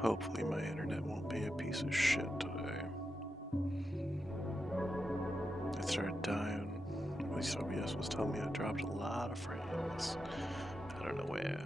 Hopefully my internet won't be a piece of shit today. It started dying. At least OBS was telling me I dropped a lot of frames. I don't know where.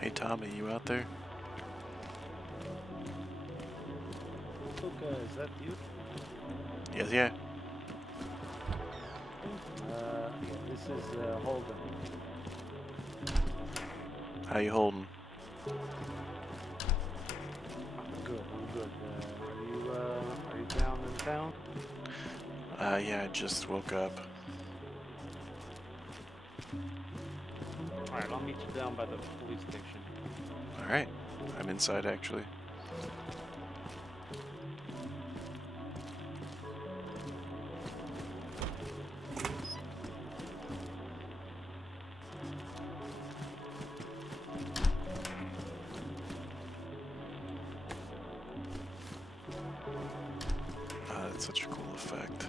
Hey Tommy, you out there? Luca, is that you? Yes, yeah. Yeah, this is Holden. How you holding? I'm good. Are you down in town? Yeah, I just woke up. Alright, I'll meet you down by the police station. Alright, I'm inside actually. That's such a cool effect.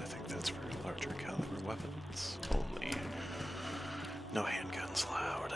I think that's for larger caliber weapons only. No handguns allowed.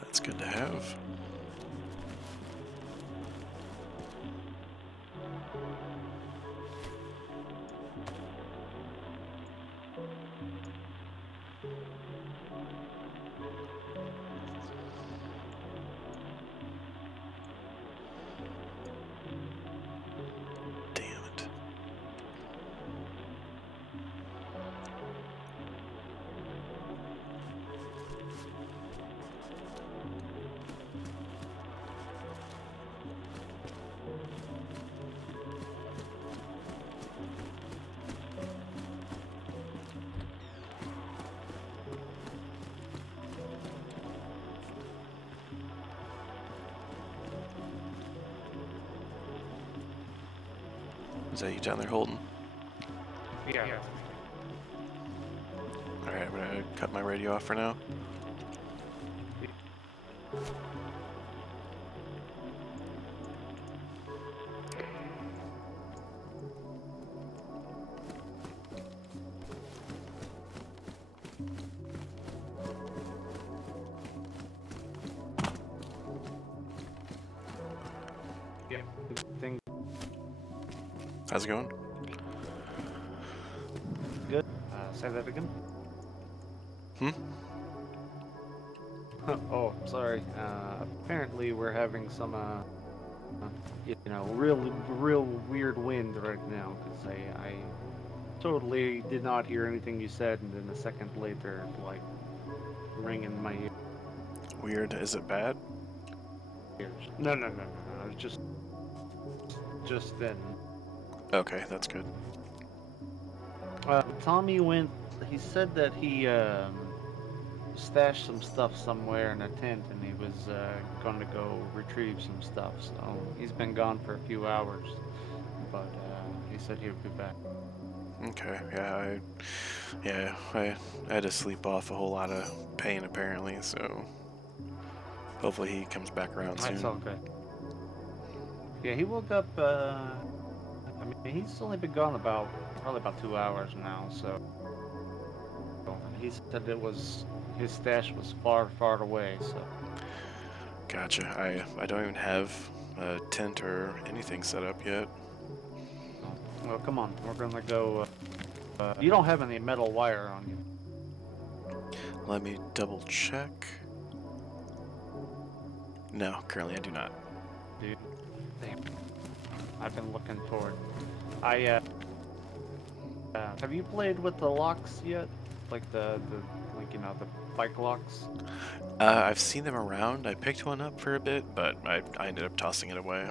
That's good to have. Damn it. Is that you down there holding? Yeah. Alright, I'm gonna cut my radio off for now. Yeah. Thing How's it going? good. Say that again. Hmm? Oh, sorry. Apparently we're having some you know, real weird wind right now because I totally did not hear anything you said, and then a second later, like ringing my Weird. Is it bad? ears. No. It's just then. Okay, that's good. Tommy went. He said that he stashed some stuff somewhere in a tent, and he was going to go retrieve some stuff. So he's been gone for a few hours, but he said he would be back. Okay, I had to sleep off a whole lot of pain apparently, so hopefully he comes back around soon. That's all good. Yeah, he woke up. I mean, he's only been gone probably about 2 hours now. So he said his stash was far away. So Gotcha. I don't even have a tent or anything set up yet. well, come on, we're gonna go. You don't have any metal wire on you. Let me double check. No, currently I do not. Dude, damn. I've been looking for it. I have you played with the locks yet? Like the the bike locks? I've seen them around. I picked one up for a bit, but I ended up tossing it away.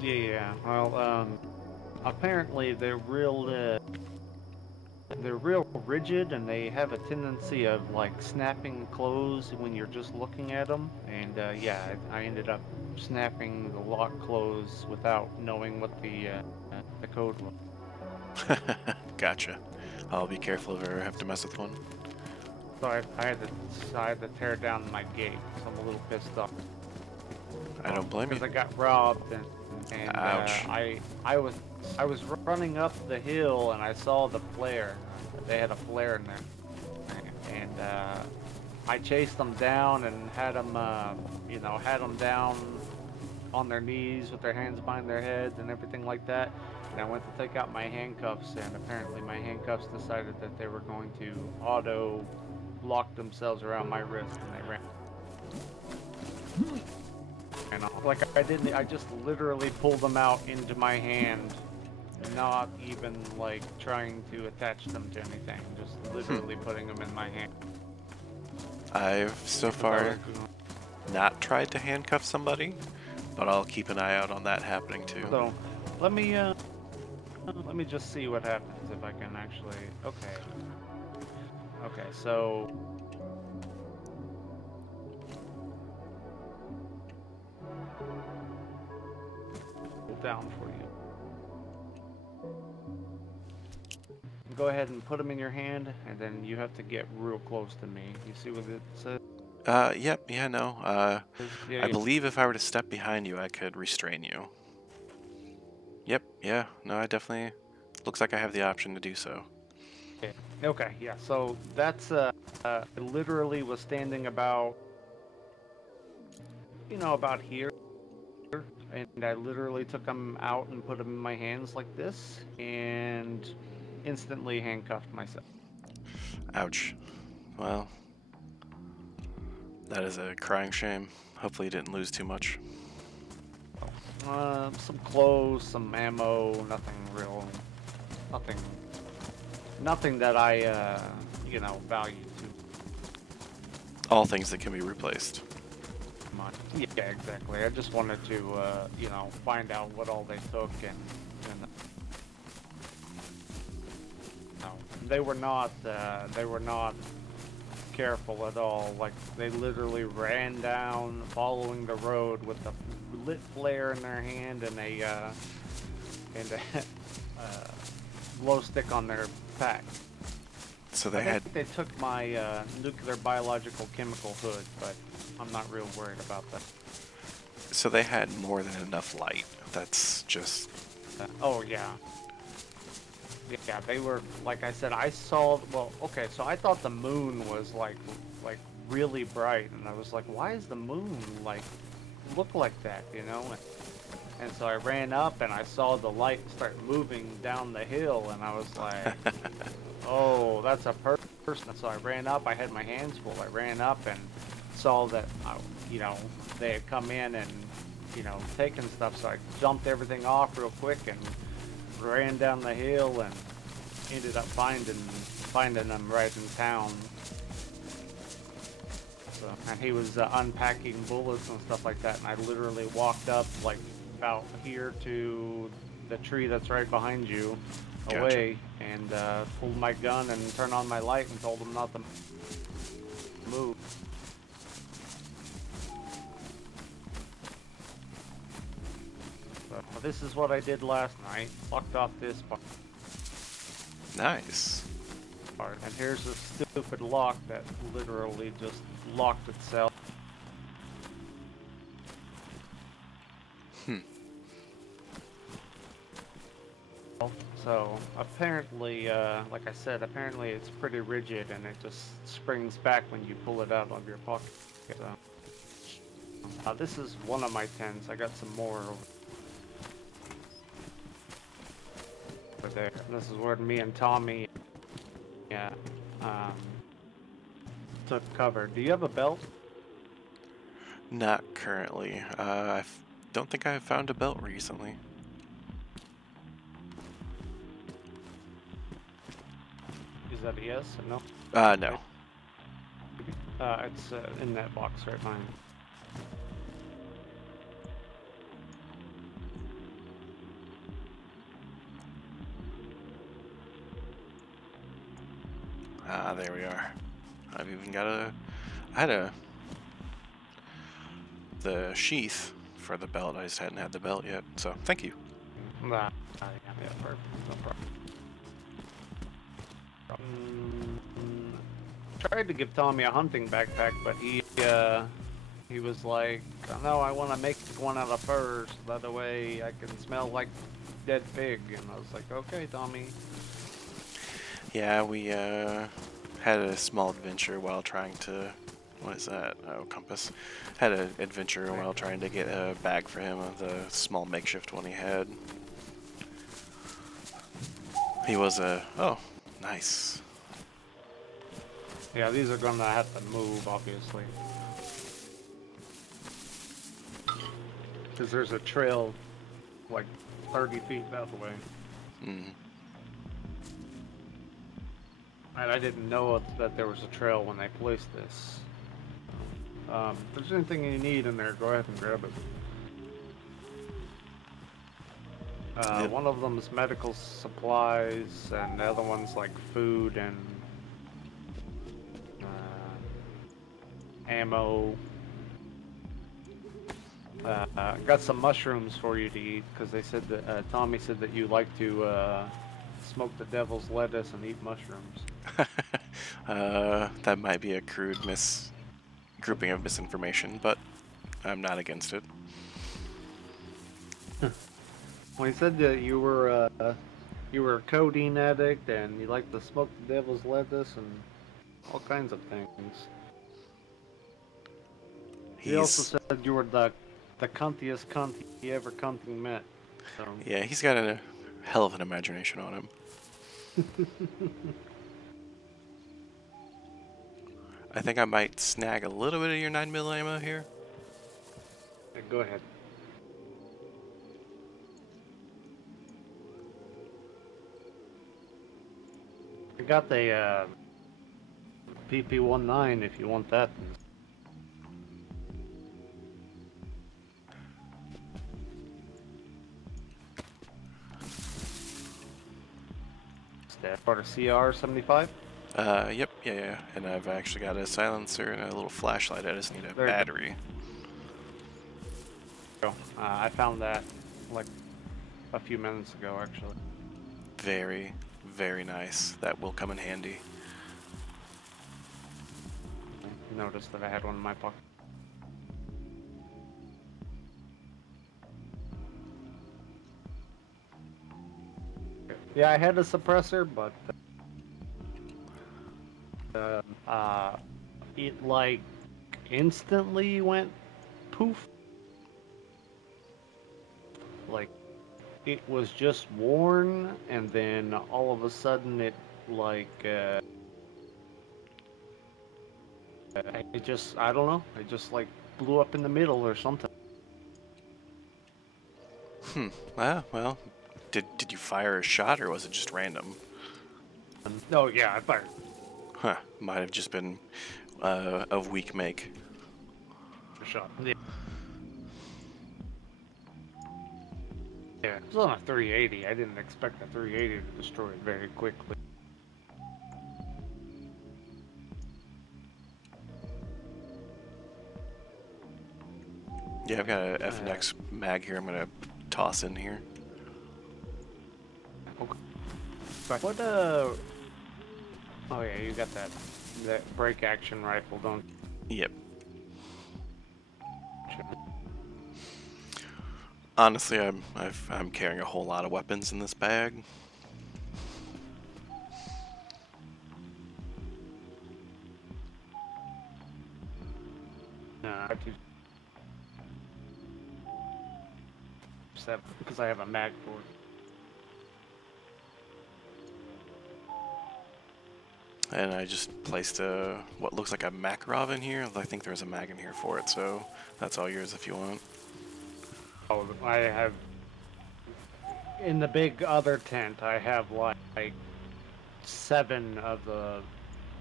Yeah. Well, apparently they're real rigid, and they have a tendency of like snapping closed when you're just looking at them. And yeah, I ended up snapping the lock closed without knowing what the code was. Gotcha. I'll be careful if I ever have to mess with one. So I had to tear down my gate. So I'm a little pissed off. I don't blame you. Because I got robbed, and Ouch. I was running up the hill, and I saw the flare. They had a flare in there, and I chased them down and had them down on their knees with their hands behind their heads and everything like that. And I went to take out my handcuffs, and apparently my handcuffs decided that they were going to auto lock themselves around my wrist, and they ran. And I just literally pulled them out into my hand, not even like trying to attach them to anything, just literally putting them in my hand. I've so far not tried to handcuff somebody, but I'll keep an eye out on that happening too. So let me just see what happens if I can actually. Okay, so down for you. Go ahead and put them in your hand, and then you have to get real close to me. You see what it says? Yep, yeah, no. Yeah, I believe if I were to step behind you, I could restrain you. Yep, yeah, no, I definitely, looks like I have the option to do so. Okay, yeah, so that's, I literally was standing about here, and I literally took them out and put them in my hands like this, and instantly handcuffed myself. Ouch. Well, that is a crying shame. Hopefully you didn't lose too much. Some clothes, some ammo, nothing that I, value too All things that can be replaced. much. Yeah, exactly. I just wanted to, find out what all they took, and no, they were not careful at all. Like, they literally ran down following the road with a lit flare in their hand and a glow stick on their pack. So I think they took my nuclear biological chemical hood, but I'm not real worried about that. So they had more than enough light. That's just... Oh yeah. Yeah, they were, like I said, I saw, well, okay, so I thought the moon was like really bright, and I was like, why is the moon look like that, And so I ran up and I saw the light start moving down the hill, and I was like, oh, that's a person. So I ran up, I had my hands full, I ran up and saw that, they had come in and you know, taking stuff. So I jumped everything off real quick and ran down the hill and ended up finding him right in town. So, and he was unpacking bullets and stuff like that, and I literally walked up like about here to the tree that's right behind you, Gotcha. away, and pulled my gun and turned on my light and told him not to move. So this is what I did last night. Locked off this Nice. part, and here's a stupid lock that literally just locked itself. So apparently, like I said, apparently it's pretty rigid and it just springs back when you pull it out of your pocket. So, this is one of my tents. I got some more over there. This is where me and Tommy, yeah, took cover. Do you have a belt? Not currently. I don't think I've found a belt recently. Is that a yes or no? No. It's in that box right behind. Ah, there we are. I've even got I had the sheath for the belt. I just hadn't had the belt yet, so thank you. Yeah, perfect. No problem. Tried to give Tommy a hunting backpack, but he was like, oh, no, I want to make one out of furs. That way I can smell like dead pig. And I was like, okay, Tommy. Yeah, we had a small adventure while trying to, what is that? Oh, compass. Had an adventure while trying to get a bag for him of the small makeshift one he had. He was oh, nice. Yeah, these are gonna have to move, obviously. Because there's a trail like 30 feet that way. Mm. And I didn't know that there was a trail when they placed this. If there's anything you need in there, go ahead and grab it. Yep. One of them is medical supplies, and the other one's like food and ammo. Got some mushrooms for you to eat, because they said that Tommy said that you like to smoke the devil's lettuce and eat mushrooms. That might be a crude grouping of misinformation, but I'm not against it. Well, he said that you were a codeine addict and you like to smoke the devil's lettuce and all kinds of things. He also said you were the cuntiest cunt he ever met. So. Yeah, he's got a hell of an imagination on him. I think I might snag a little bit of your 9mm ammo here. Yeah, go ahead. I got the PP-19 if you want that. Part of CR-75? Yep, yeah. And I've actually got a silencer and a little flashlight. I just need a There battery. I found that like a few minutes ago, actually. Very, very nice. That will come in handy. Noticed that I had one in my pocket. Yeah, I had a suppressor, but it like instantly went poof. Like it was just worn, and then all of a sudden it like it just, I don't know, it just like blew up in the middle or something. Ah, well, did you fire a shot or was it just random? No, yeah, I fired Huh, might have just been a weak make. a shot. Yeah. Yeah, it was on a 380. I didn't expect a 380 to destroy it very quickly. Yeah, I've got a FNX mag here I'm gonna toss in here. Okay. What oh yeah, you got that break action rifle, don't Yep. you? Honestly, I'm carrying a whole lot of weapons in this bag. I do that because I have a mag for it. And I just placed what looks like a Makarov in here. I think there's a mag in here for it, so that's all yours if you want. Oh, I have in the big other tent. I have like 7 of the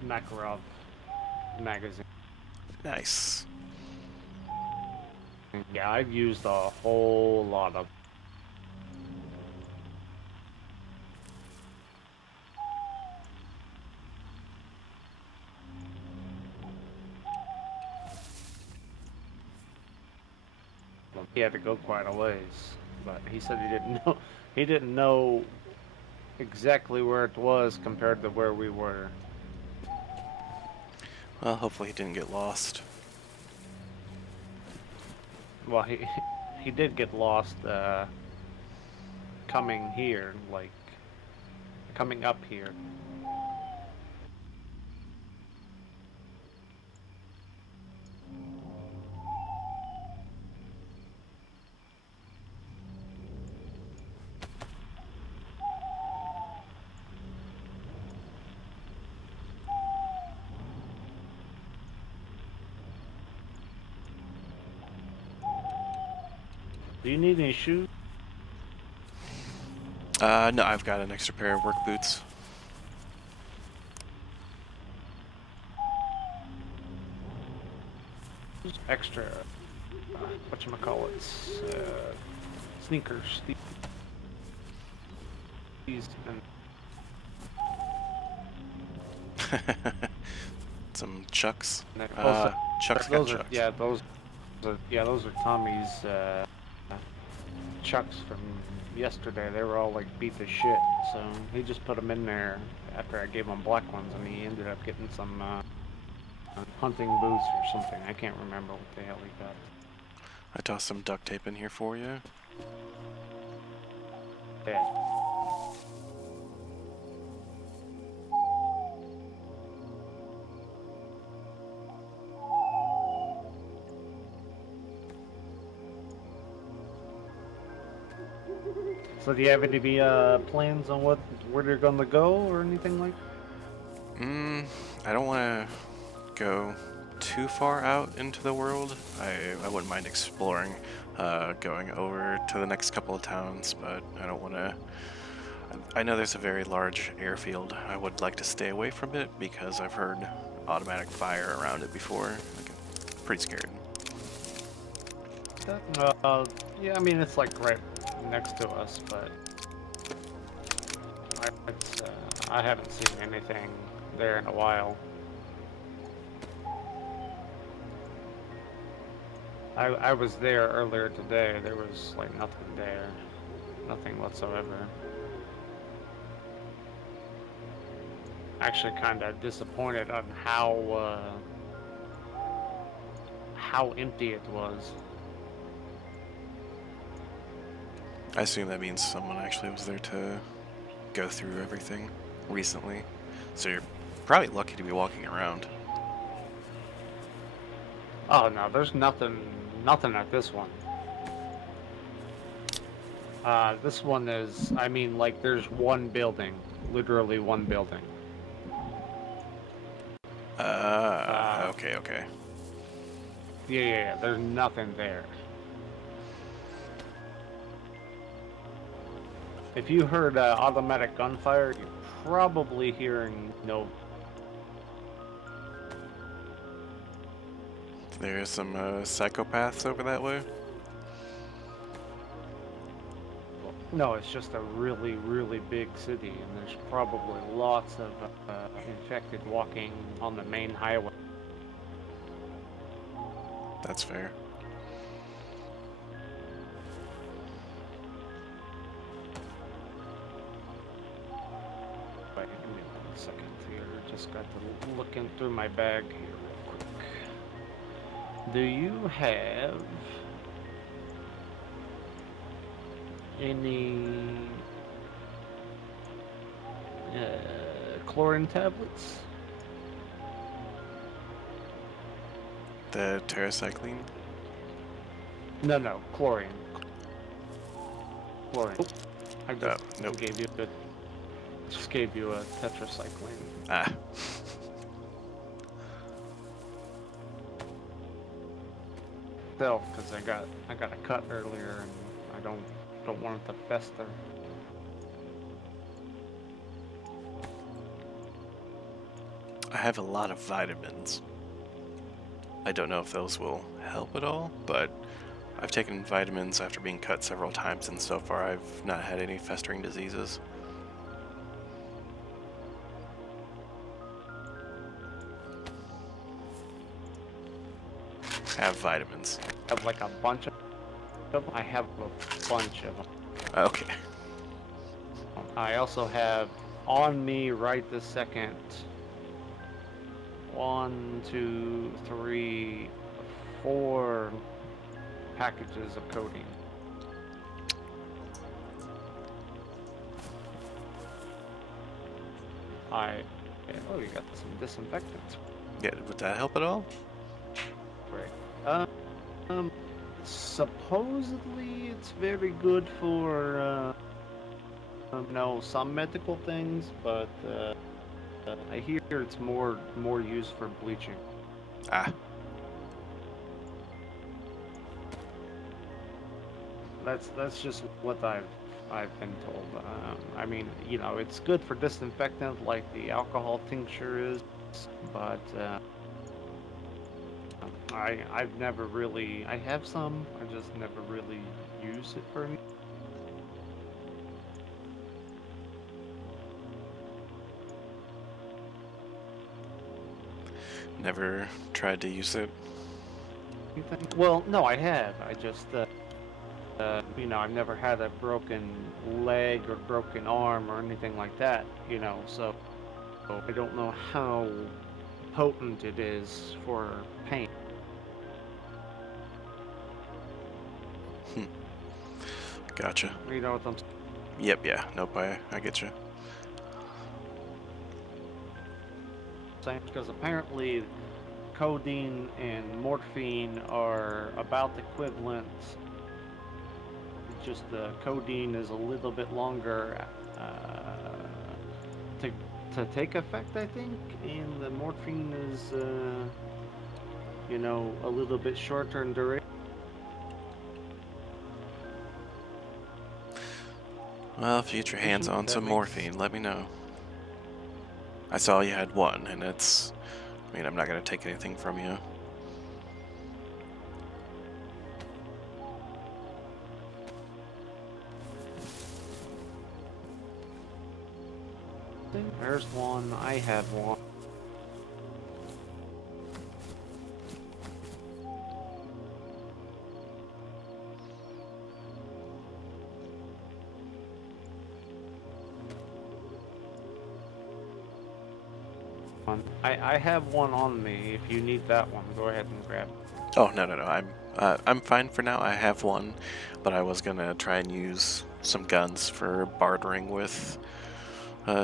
Makarov magazine. Nice. Yeah, I've used a whole lot of. He had to go quite a ways, but he said he didn't know. He didn't know exactly where it was compared to where we were. Well, hopefully he didn't get lost. Well, he did get lost coming here, like coming up here. Do you need any shoes? No, I've got an extra pair of work boots. Extra, whatchamacallits, sneakers. These and Some Chucks. those, Chucks got those are Chucks. those are Tommy's Chucks from yesterday. They were all like beat to shit, so he just put them in there after I gave him black ones, and he ended up getting some hunting boots or something. I can't remember what the hell he got. I tossed some duct tape in here for you. Yeah. So do you have any plans on where they're gonna go or anything like? I don't want to go too far out into the world. I wouldn't mind exploring, going over to the next couple of towns, but I don't want to. I know there's a very large airfield. I would like to stay away from it because I've heard automatic fire around it before. Like, I'm pretty scared. Yeah, I mean it's like right next to us, but I haven't seen anything there in a while. I was there earlier today. There was like nothing there, nothing whatsoever. Actually, kind of disappointed on how empty it was. I assume that means someone actually was there to go through everything recently. So you're probably lucky to be walking around. Oh no, there's nothing at this one. This one is, I mean, like there's one building, literally one building. Okay. Yeah, there's nothing there. If you heard automatic gunfire, you're probably hearing no. There's some psychopaths over that way. No, it's just a really, really big city, and there's probably lots of infected walking on the main highway. That's fair. Wait, give me 1 second here. Just got to looking through my bag here real quick. Do you have any chlorine tablets? The terracycline? No, chlorine. Chlorine. I just nope. just gave you a tetracycline. Ah. Still, because I got a cut earlier, and I don't want it to fester. I have a lot of vitamins. I don't know if those will help at all, but I've taken vitamins after being cut several times, and so far I've not had any festering diseases. I have vitamins. I have like a bunch of them. I have a bunch of them. Okay. I also have on me right this second 1, 2, 3, 4 packages of codeine. Oh, you got some disinfectants. Yeah, would that help at all? Great. Supposedly it's very good for some medical things, but I hear it's more used for bleaching. Ah. That's just what I've been told. I mean, you know, it's good for disinfectant like the alcohol tincture is, but I've never really. I have some. I just never really use it for anything. Never tried to use it. Well, no, I have. I just, you know, I've never had a broken leg or broken arm or anything like that, you know, so I don't know how potent it is for pain. Gotcha. You know what I'm Yep, yeah. Nope, I get you. saying? Because apparently codeine and morphine are about equivalent. Just the codeine is a little bit longer to take effect, I think, and the morphine is, you know, a little bit shorter in duration. Well, if you get your hands on some morphine, let me know. I saw you had one, and it's... I mean, I'm not going to take anything from you. There's one. I have one. I have one on me. If you need that one, go ahead and grab it. Oh, no. I'm fine for now. I have one, but I was going to try and use some guns for bartering with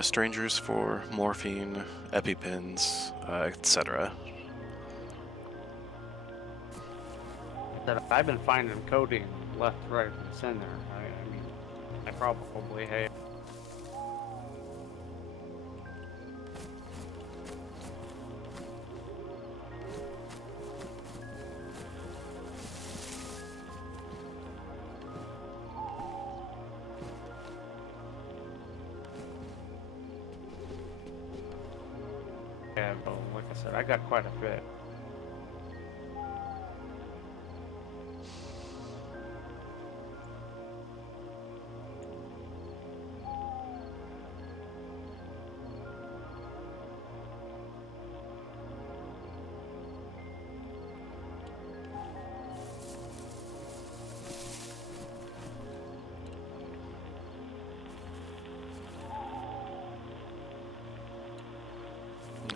strangers for morphine, EpiPens, etc. That I've been finding codeine left, right, and center. I mean, I probably have. have, but like I said, I got quite a bit.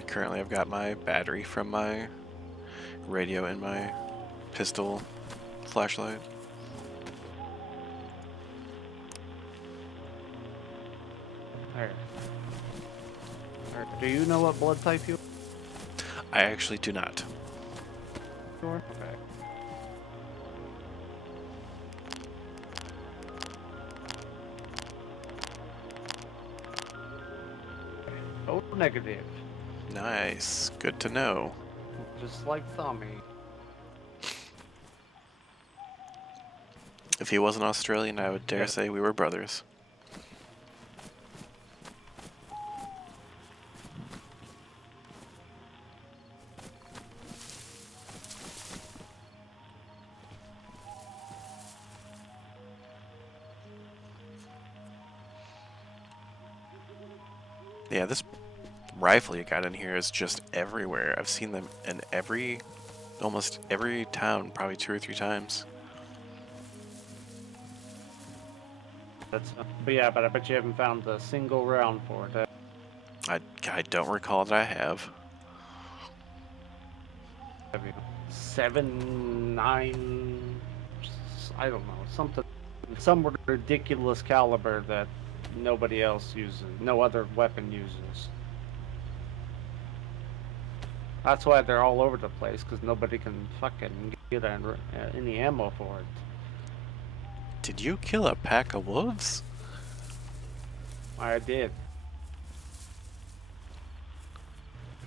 Currently, I've got my battery from my radio in my pistol flashlight. There. Do you know what blood type you I actually do not. are? Okay. Oh, negative. Nice. Good to know. Just like Tommy. If he wasn't Australian, I would dare Yeah. say we were brothers. Yeah, this rifle you got in here is just everywhere. I've seen them in almost every town, probably 2 or 3 times. But yeah, but I bet you haven't found a single round for it. I don't recall that I have. Have you? 7, 9, I don't know, something, some ridiculous caliber that nobody else uses, no other weapon uses. That's why they're all over the place, because nobody can fucking get any ammo for it. Did you kill a pack of wolves? I did.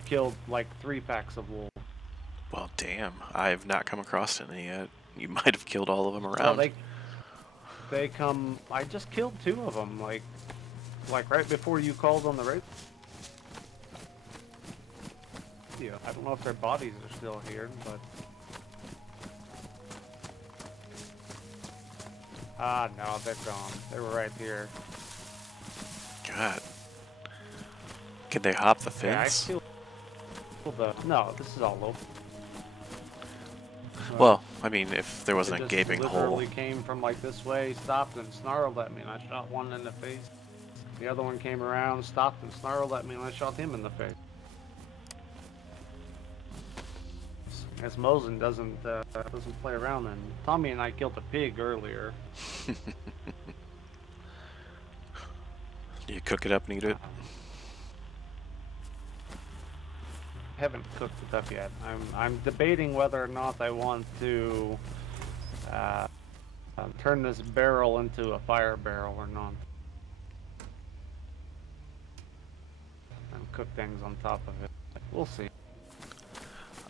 Killed like 3 packs of wolves. Well, damn. I've not come across any yet. You might have killed all of them Well, around. they come. I just killed 2 of them, like right before you called on the radio. Yeah, I don't know if their bodies are still here, but no, they're gone. They were right here. God. Could they hop the Yeah, I fence? killed the. No, this is all open. Well, I mean, if there They wasn't a just gaping hole. literally came from like this way, stopped and snarled at me, and I shot one in the face. The other one came around, stopped and snarled at me, and I shot him in the face. As Mosin doesn't play around, and Tommy and I killed a pig earlier. You cook it up and eat it? Haven't cooked it up yet. I'm debating whether or not I want to turn this barrel into a fire barrel or not, and cook things on top of it. We'll see.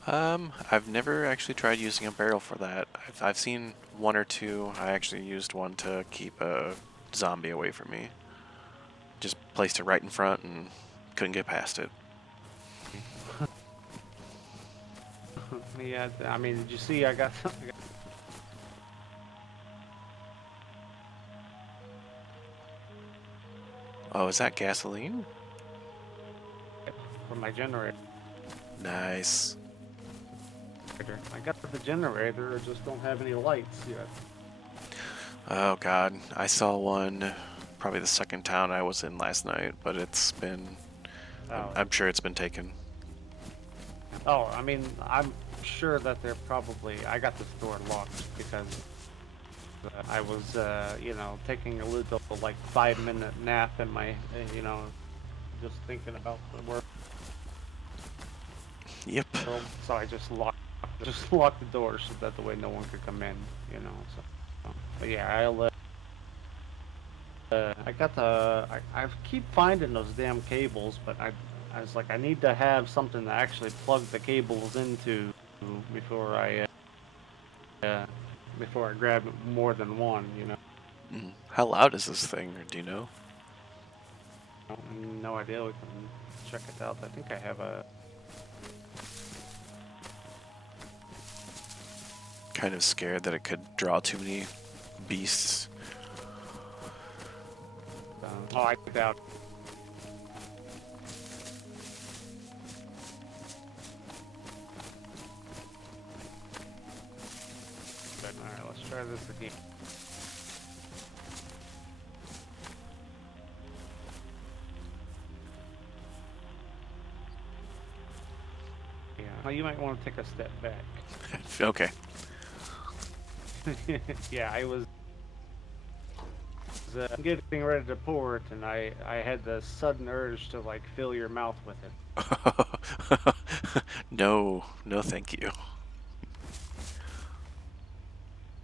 I've never actually tried using a barrel for that. I've seen 1 or 2. I actually used one to keep a zombie away from me. Just placed it right in front and couldn't get past it. Yeah, I mean, did you see I got Oh, is that gasoline? from my generator? Nice. I got the generator, I just don't have any lights yet. Oh god, I saw one probably the second town I was in last night, but it's been... Oh. I'm sure it's been taken. Oh, I mean, I'm sure that they're probably... I got the store locked because I was, you know, taking a little, like, 5-minute nap in my, you know, just thinking about the work. Yep. So I just locked the door so that the way no one could come in, you know. So, but yeah, I got the... I keep finding those damn cables, but I was like, I need to have something to actually plug the cables into before I grab more than one, you know. How loud is this thing, or do you know? No idea. We can check it out. I think I have a kind of scared that it could draw too many beasts. Oh, I doubt. Alright, let's try this again. Yeah, well, you might want to take a step back. Okay. Yeah, I was getting ready to port, and I had the sudden urge to like fill your mouth with it. No, no thank you.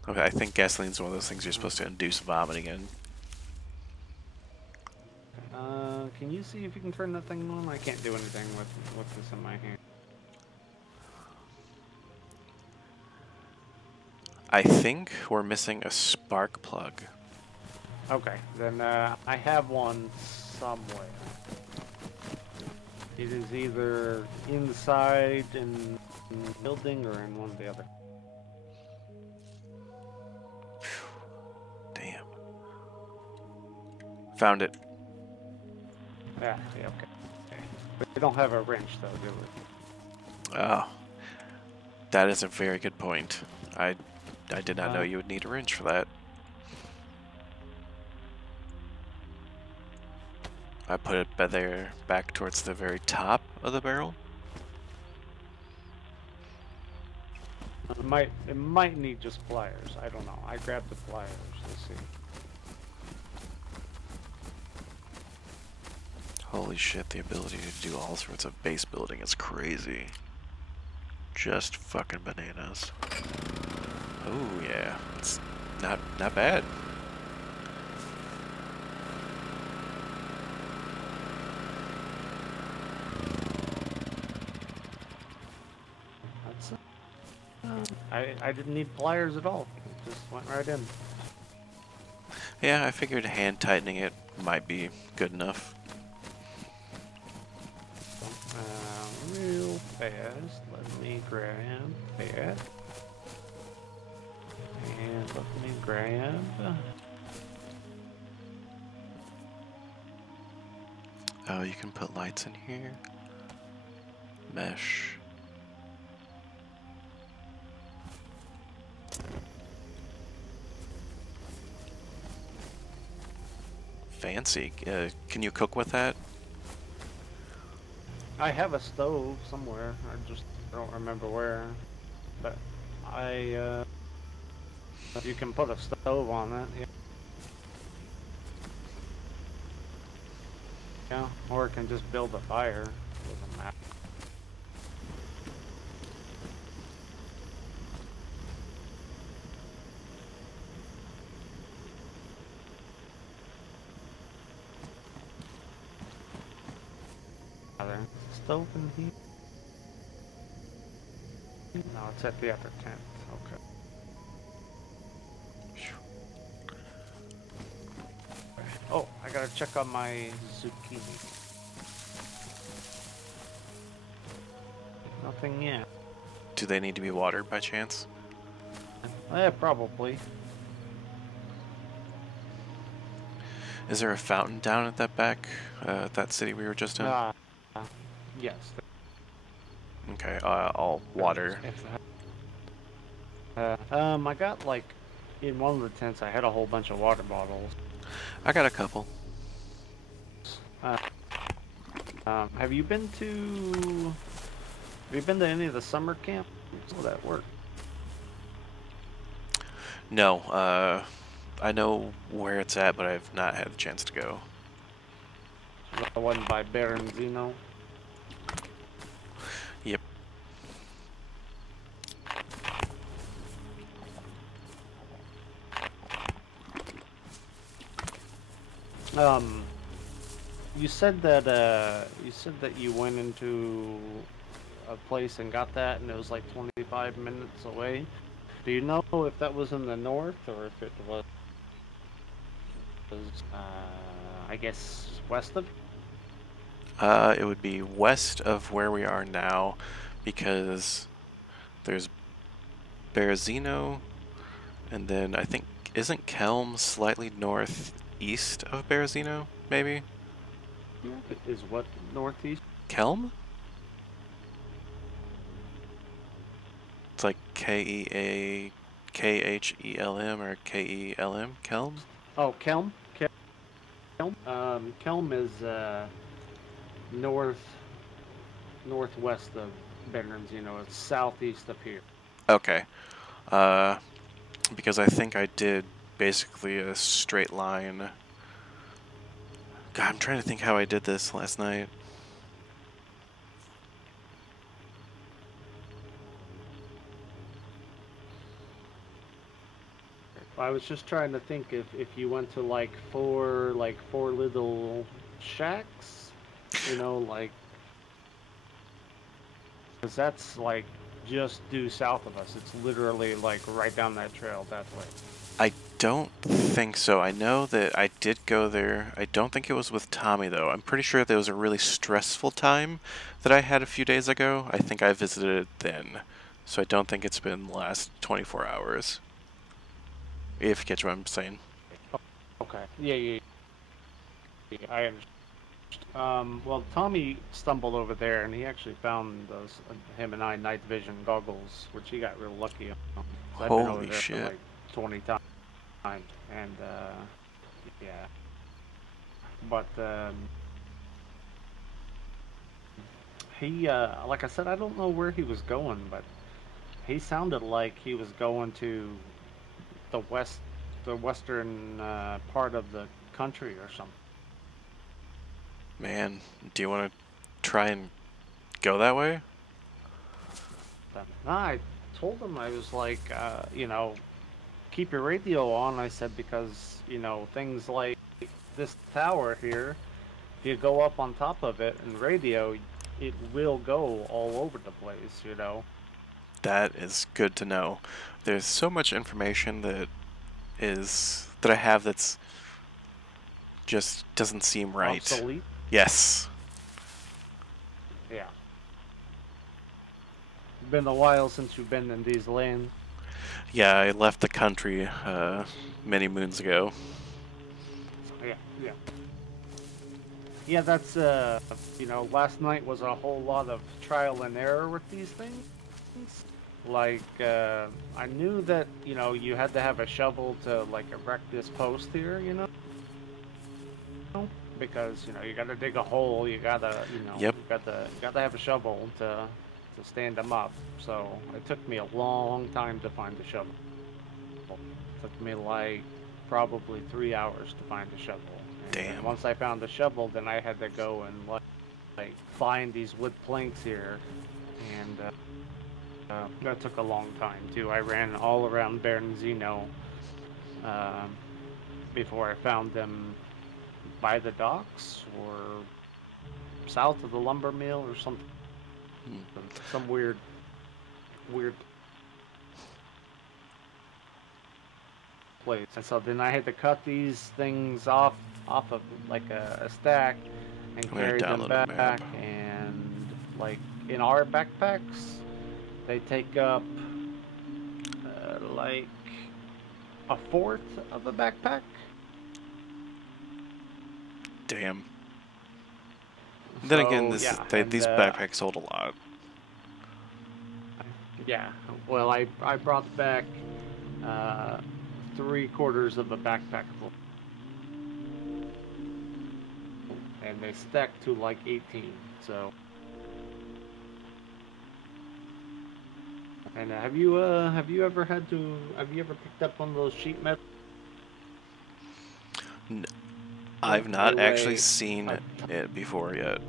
Okay, I think gasoline's one of those things you're supposed to induce vomiting in. Can you see if you can turn that thing on? I can't do anything with this in my hand. I think we're missing a spark plug. Okay, then I have one somewhere. It is either inside in the building or in one of the other. Damn. Found it. Yeah, okay. We don't have a wrench though, do we? Oh. That is a very good point. I did not know you would need a wrench for that. I put it there back towards the very top of the barrel. It might need just pliers. I don't know. I grabbed the pliers. Let's see. Holy shit, the ability to do all sorts of base building is crazy. Just fucking bananas. Oh yeah, it's not bad. That's I didn't need pliers at all. It just went right in. Yeah, I figured hand tightening it might be good enough. Real fast, let me grab that. And let me grab. Oh, you can put lights in here. Mesh. Fancy. Can you cook with that? I have a stove somewhere. I don't remember where. But you can put a stove on it. Yeah. Yeah, or it can just build a fire. Doesn't matter. Stove in here? No, it's at the other tent. Okay. Oh, I gotta check on my zucchini. Nothing yet. Do they need to be watered by chance? Yeah, probably. Is there a fountain down at that back, that city we were just in? Yes. Okay, I'll water. I got like, in one of the tents I had a whole bunch of water bottles. I got a couple. Have you been to any of the summer camps? How that work? No, I know where it's at, but I've not had the chance to go. The one by Baronzino? Yep. You said that you went into a place and got that, and it was like 25 minutes away. Do you know if that was in the north or if it was I guess west of? It would be west of where we are now, because there's Berezino, and then I think, isn't Kelm slightly northeast of Berezino, maybe? Is what northeast? Kelm? It's like Khealm or Kelm? Kelm? Oh, Kelm. Kelm. Kelm is northwest of Bernardino. It's southeast of here. Okay. Uh, because I think I did basically a straight line. God, I'm trying to think how I did this last night. I was just trying to think if you went to like four little shacks, you know, like, because that's like just due south of us. It's literally like right down that trail that way. I don't think so. I know that I did go there. I don't think it was with Tommy, though. I'm pretty sure there was a really stressful time that I had a few days ago. I think I visited it then. So I don't think it's been the last 24 hours. If you catch what I'm saying. Okay. Yeah. I understand. Well, Tommy stumbled over there, and he actually found those him and I night vision goggles, which he got real lucky on. So I've been over Holy there for shit. like 20 times, and yeah. But he, like I said, I don't know where he was going, but he sounded like he was going to the western part of the country or something. Man, do you want to try and go that way? No, I told him, I was like, you know, keep your radio on. I said, because, you know, things like this tower here, if you go up on top of it and radio, it will go all over the place, you know. That is good to know. There's so much information that I have that's just doesn't seem right. Obsolete? Yes. Yeah. Been a while since you've been in these lands. Yeah, I left the country many moons ago. Yeah. Yeah, that's, you know, last night was a whole lot of trial and error with these things. Like, I knew that, you know, you had to have a shovel to, like, erect this post here, you know? Because, you know, you gotta dig a hole, you gotta, you know, Yep. you gotta have a shovel to stand them up. So, it took me a long time to find the shovel. It took me, like, probably 3 hours to find the shovel. Damn. And once I found the shovel, then I had to go and, like find these wood planks here. And, that took a long time, too. I ran all around Bernardino before I found them by the docks or south of the lumber mill or something. Some weird place. And so then I had to cut these things off of like a stack and carry them back. And like in our backpacks, they take up like a fourth of a backpack. Damn. Then again, these backpacks hold a lot. Yeah. Well, I brought back 3/4 of a backpack full, and they stack to like 18. So. And have you ever picked up one of those sheet metal? I've not actually seen it before yet.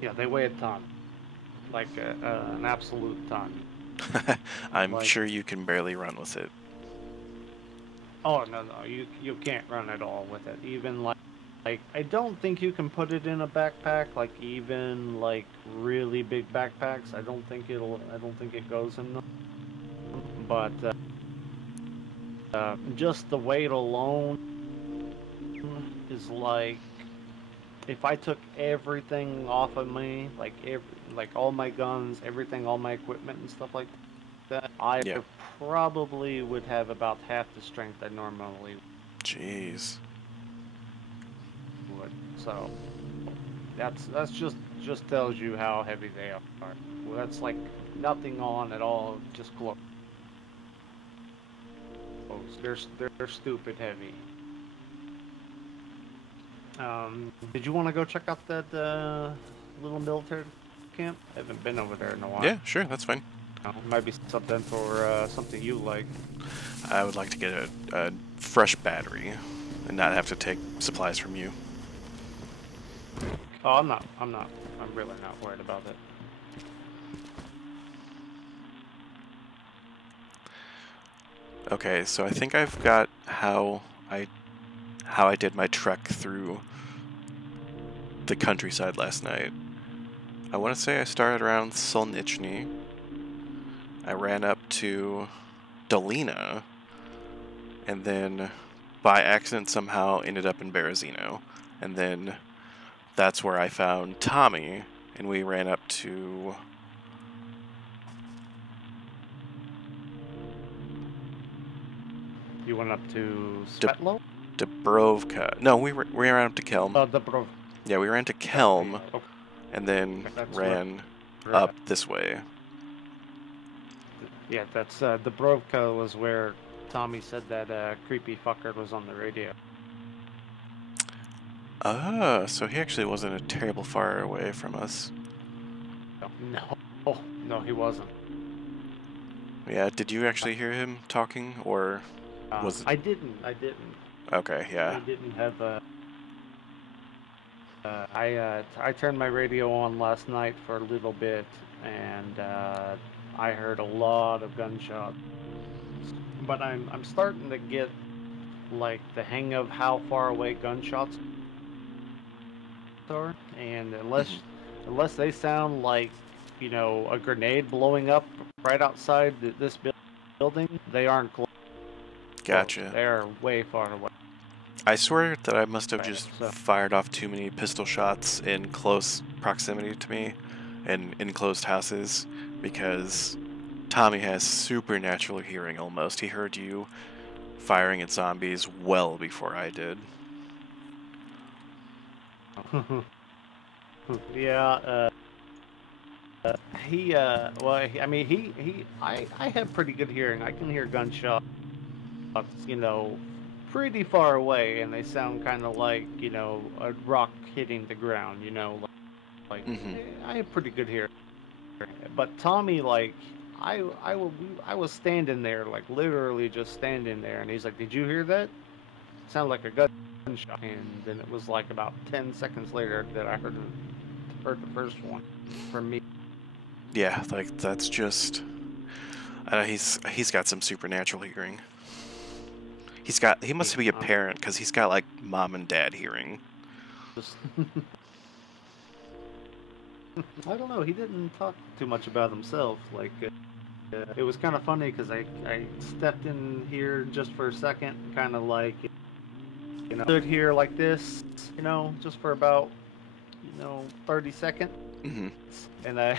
Yeah, they weigh a ton, like an absolute ton. I'm sure you can barely run with it. Oh no, you can't run at all with it. Even like I don't think you can put it in a backpack. Like even like really big backpacks, I don't think it goes in them. But just the weight alone is like, if I took everything off of me, like all my guns, everything, all my equipment and stuff like that, that, I Yeah. probably would have about half the strength I normally Jeez. would. So that's just tells you how heavy they are. Well, that's like nothing on at all, just close. They're stupid heavy. Did you want to go check out that little military camp? I haven't been over there in a while. Yeah, sure, that's fine. Might be something for something you like. I would like to get a fresh battery and not have to take supplies from you. Oh, I'm not. I'm really not worried about it. Okay, so I think I've got how I did my trek through the countryside last night. I want to say I started around Solnichny. I ran up to Dolina, and then by accident somehow ended up in Berezino. And then that's where I found Tommy, and we ran up to... You went up to Svetlo? Dubrovka. No, we ran up to Kelm. Dubrovka. Yeah, we ran to Kelm, and then ran up this way. Yeah, that's Dubrovka was where Tommy said that creepy fucker was on the radio. Ah, so he actually wasn't a terrible far away from us. No, no, he wasn't. Yeah, did you actually hear him talking, or was it... I didn't. Okay, yeah. I didn't have I turned my radio on last night for a little bit, and I heard a lot of gunshots. But I'm starting to get like the hang of how far away gunshots are, and unless they sound like, you know, a grenade blowing up right outside this building, they aren't close. Gotcha. They're way far away. I swear that I must have just fired off too many pistol shots in close proximity to me and enclosed houses, because Tommy has supernatural hearing almost. He heard you firing at zombies well before I did. Yeah, well, I mean, I have pretty good hearing. I can hear gunshots, you know, pretty far away, and they sound kind of like, you know, a rock hitting the ground, you know, like I have pretty good hearing. But Tommy, like, I was standing there, like, literally just standing there, and he's like, "Did you hear that? It sounded like a gunshot." And then it was like about 10 seconds later that I heard the first one from me. Yeah, like, that's just... he's got some supernatural hearing. He must be a parent, because he's got, like, mom and dad hearing. I don't know, he didn't talk too much about himself. Like, it was kind of funny, because I stepped in here just for a second, kind of like, you know, stood here like this, you know, just for about, you know, 30 seconds. And I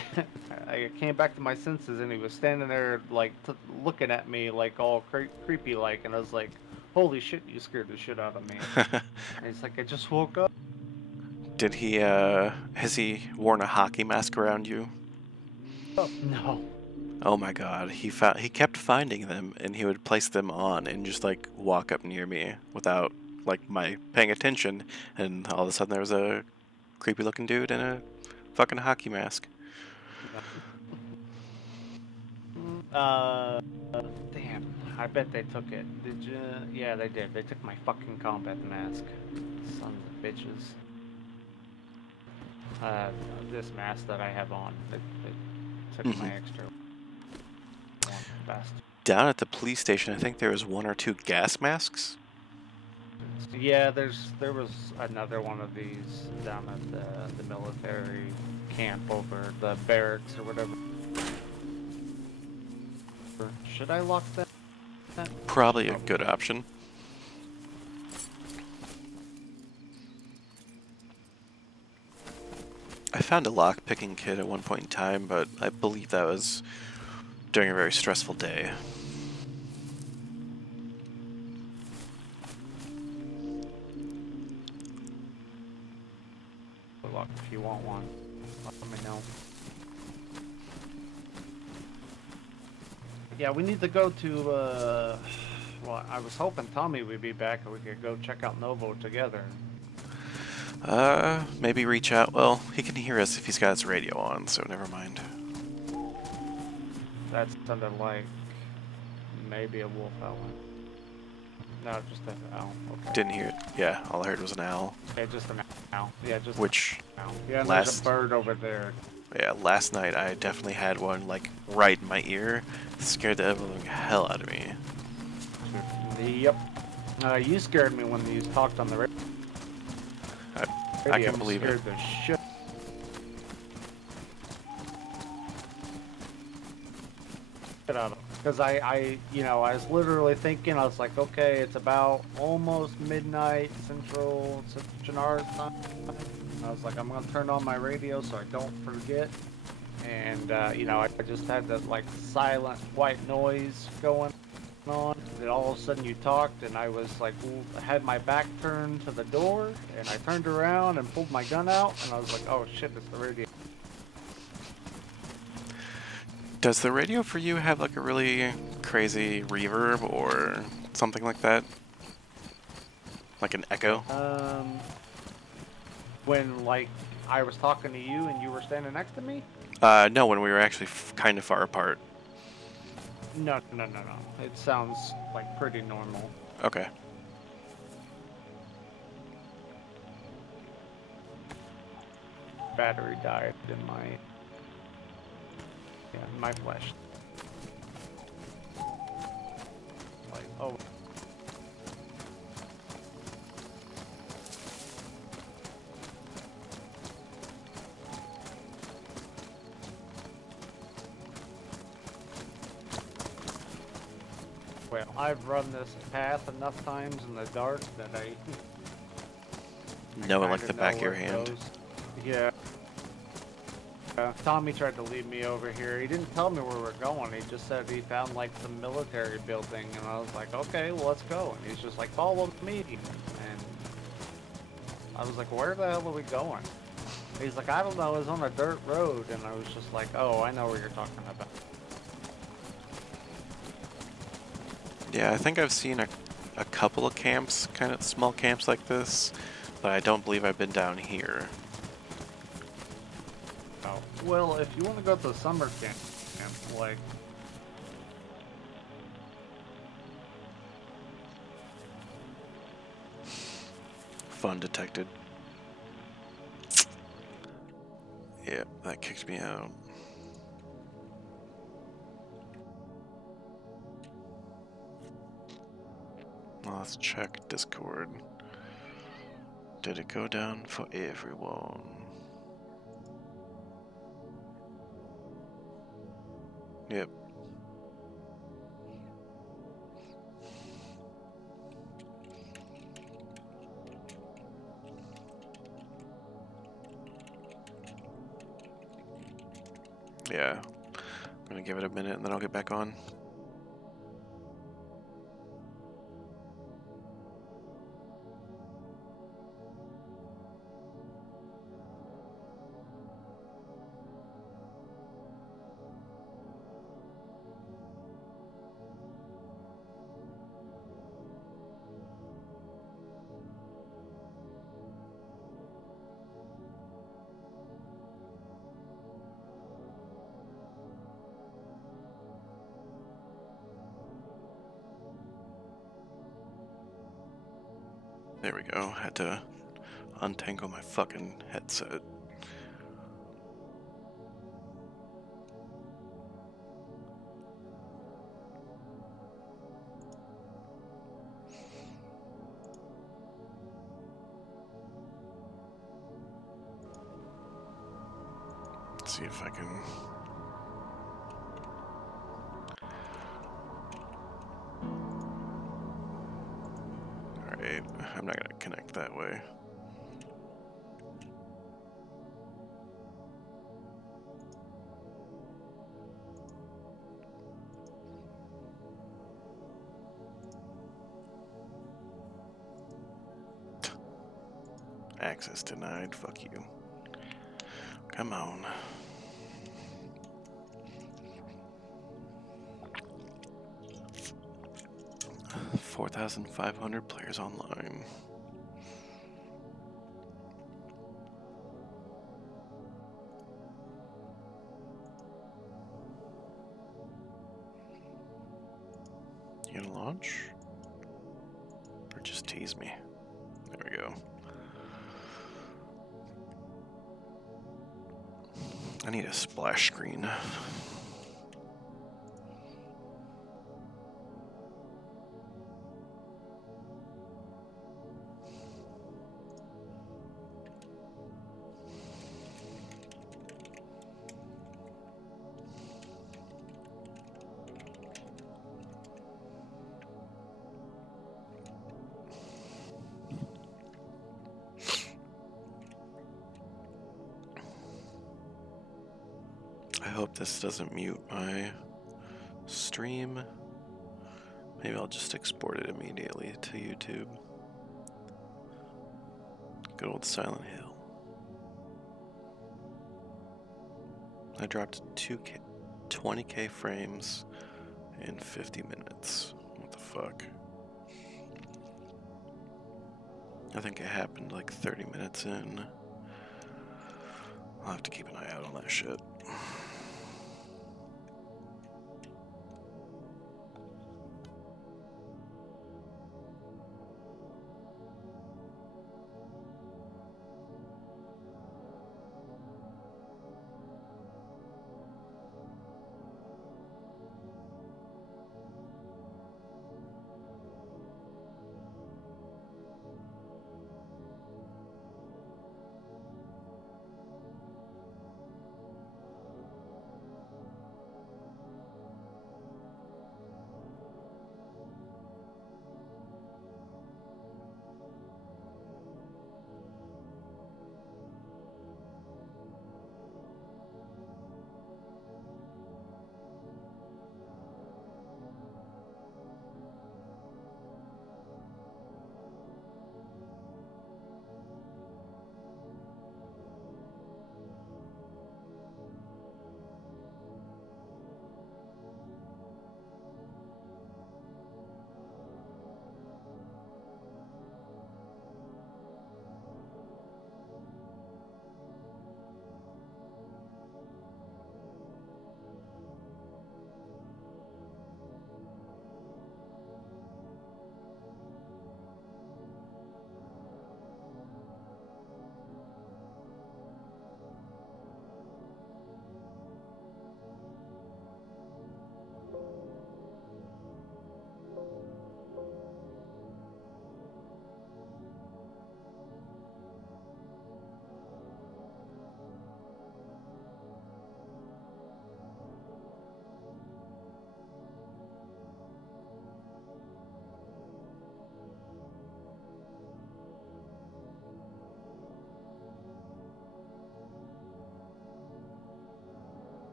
came back to my senses, and he was standing there, like, looking at me, like, all creepy like, and I was like, "Holy shit, you scared the shit out of me." And he's like, "I just woke up." Did he, has he worn a hockey mask around you? Oh, no. Oh my god, he kept finding them, and he would place them on and just, like, walk up near me without, like, my paying attention, and all of a sudden there was a creepy looking dude in a fucking hockey mask. Damn, I bet they took it. Did you? Yeah, they did. They took my fucking combat mask. Sons of bitches. This mask that I have on, they took my extra one. Best. Down at the police station, I think there was 1 or 2 gas masks. Yeah, there was another one of these down at the military camp over the barracks or whatever. Should I lock that? Probably a good option. I found a lock-picking kit at one point in time, but I believe that was during a very stressful day. Good luck if you want one. Let me know. Yeah, we need to go to, well, I was hoping Tommy would be back and we could go check out Novo together. Maybe reach out. Well, he can hear us if he's got his radio on, so never mind. That sounded like maybe a wolf owl. No, just an owl. Okay. Didn't hear it. Yeah, all I heard was an owl. Yeah, just an owl. Yeah, just Which an owl. Yeah, and there's a bird over there. Yeah, last night I definitely had one, like, right in my ear. It scared the living hell out of me. Yep. You scared me when you talked on the radio. I can believe it. Scared the shit out of me. Because I was literally thinking, I was like, okay, it's about almost midnight Central time. I was like, I'm gonna turn on my radio so I don't forget. And I just had that like silent white noise going on. And all of a sudden you talked, and I was like, I had my back turned to the door, and I turned around and pulled my gun out, and I was like, oh shit, it's the radio. Does the radio for you have like a really crazy reverb or something like that? Like an echo? When like I was talking to you and you were standing next to me? No, when we were actually kind of far apart. No. It sounds like pretty normal. Okay. Battery died in my flash. Like, oh. Well, I've run this path enough times in the dark that I know it like the back of your hand. Goes. Yeah. Tommy tried to lead me over here. He didn't tell me where we're going. He just said he found like some military building, and I was like, okay, well, let's go. And he's just like, follow me. And I was like, where the hell are we going? He's like, I don't know. It's on a dirt road. And I was just like, oh, I know what you're talking about. Yeah, I think I've seen a couple of camps, kind of small camps like this, but I don't believe I've been down here. Oh, well, if you want to go to the summer camp, like... Fun detected. Yeah, that kicked me out. Let's check Discord. Did it go down for everyone? Yep. Yeah. I'm gonna give it a minute and then I'll get back on. There we go. Had to untangle my fucking headset. Let's see if I can... Alright, I'm not gonna connect that way. access denied. Fuck you. Come on. $4,500 players online. You gonna launch? Or just tease me? There we go. I need a splash screen. I hope this doesn't mute my stream. Maybe I'll just export it immediately to YouTube. Good old Silent Hill. I dropped 20k frames in 50 minutes. What the fuck? I think it happened like 30 minutes in. I'll have to keep an eye out on that shit.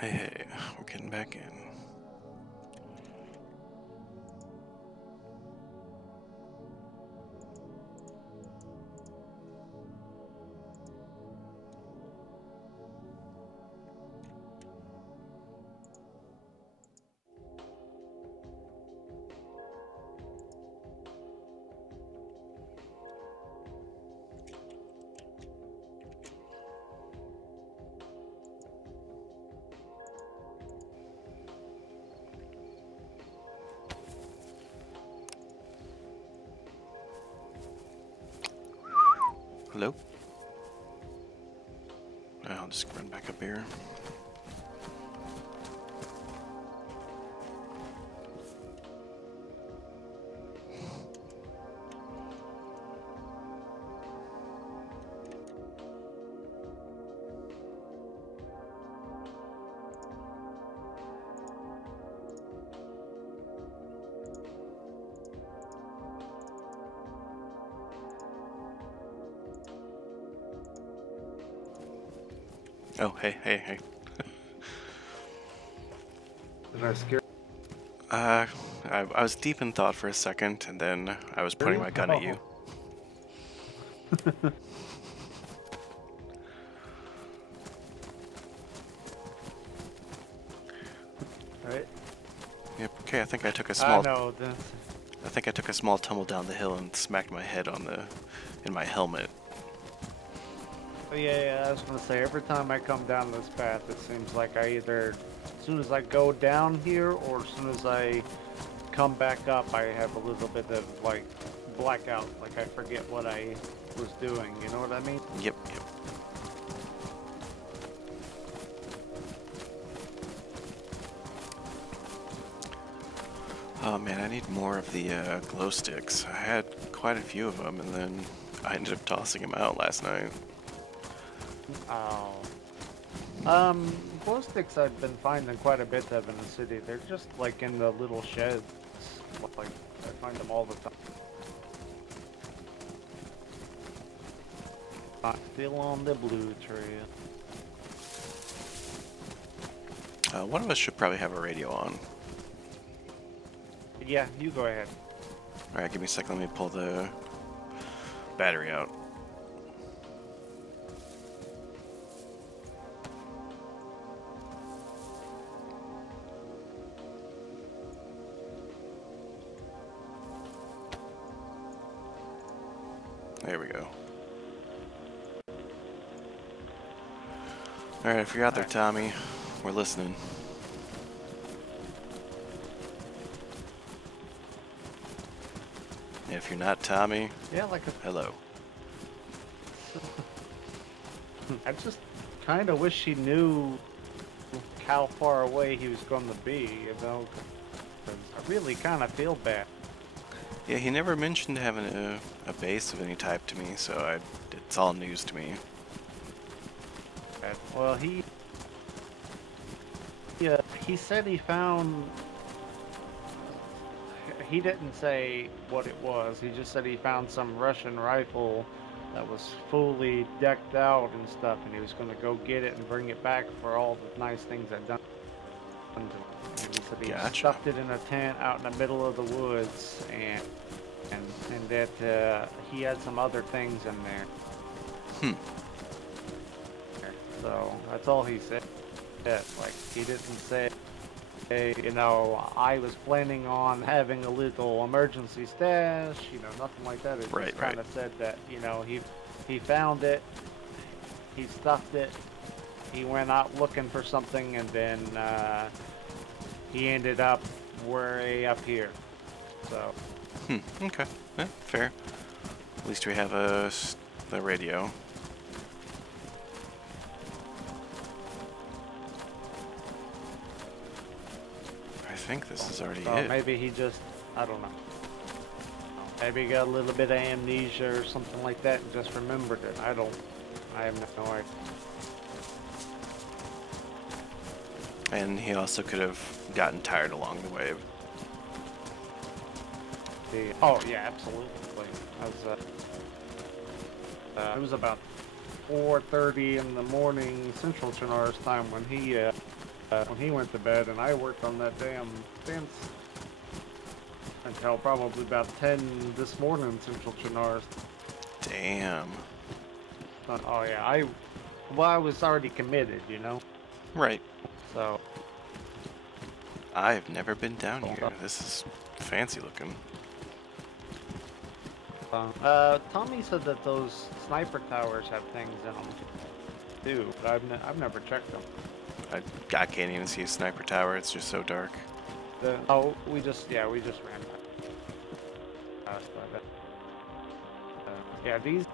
Hey, we're getting back in. Hello? I'll just run back up here. Oh, hey, hey, hey. Did I scare Uh, I was deep in thought for a second, and then I was pointing you? my gun at you. Right? Yep. Okay, I think I took a I small. know. That's... I think I took a small tumble down the hill and smacked my head on in my helmet. Yeah, I was gonna say, every time I come down this path, it seems like I either, as soon as I go down here, or as soon as I come back up, I have a little bit of, like, blackout. Like, I forget what I was doing, you know what I mean? Yep, yep. Oh man, I need more of the glow sticks. I had quite a few of them, and then I ended up tossing them out last night. Oh. Glow sticks I've been finding quite a bit of in the city. They're just, like, in the little sheds. Like, I find them all the time. Still on the blue trail. One of us should probably have a radio on. Yeah, you go ahead. Alright, give me a second, let me pull the battery out. There we go. Alright, if you're out there, Tommy, we're listening. And if you're not Tommy, Yeah, like a... hello. I just kind of wish he knew how far away he was going to be, you know? 'Cause I really kind of feel bad. Yeah, he never mentioned having a base of any type to me, so it's all news to me. Well, he said he found... He didn't say what it was. He just said he found some Russian rifle that was fully decked out and stuff, and he was going to go get it and bring it back for all the nice things I'd done. And he said he Gotcha. stuffed it in a tent out in the middle of the woods, and that he had some other things in there. So that's all he said. Like, he didn't say, hey, you know, I was planning on having a little emergency stash, you know, nothing like that. It just kind of said that, you know, he found it, he stuffed it, he went out looking for something, and then he ended up way up here. So. Okay. Yeah, fair. At least we have the radio. I think this is already it. Maybe he just, I don't know. Maybe he got a little bit of amnesia or something like that and just remembered it. I have no idea. And he also could have gotten tired along the way. Oh yeah, absolutely. It was about 4:30 in the morning Central Chenar's time when he went to bed, and I worked on that damn fence until probably about 10 this morning Central Chenar's. Damn. Oh yeah, I was already committed, you know. Right. So. I've never been down here. This is fancy looking. Tommy said that those sniper towers have things in them too, but I've never checked them. I can't even see a sniper tower. It's just so dark. We just ran past that. Yeah, these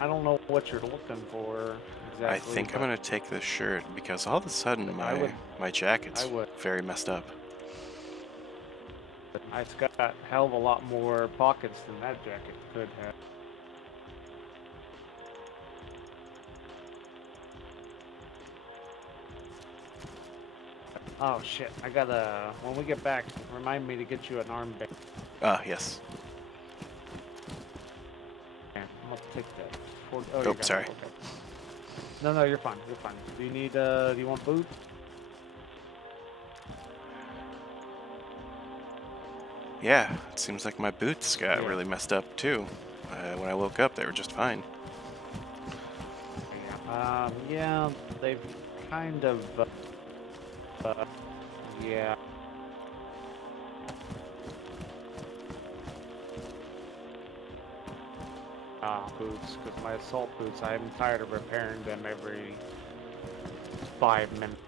I don't know what you're looking for exactly. I think I'm gonna take this shirt because all of a sudden my jacket's very messed up. It's got a hell of a lot more pockets than that jacket could have. Oh shit, I gotta, when we get back, remind me to get you an armband. Yes. Yeah, I'm gonna take that. before. Oh, Oh, you got sorry. it. Okay. No, you're fine. You're fine. Do you need? Do you want boots? Yeah, it seems like my boots got Yeah. really messed up too. When I woke up, they were just fine. Yeah. Yeah. They've kind of. Yeah. Boots, because my assault boots, I'm tired of repairing them every 5 minutes.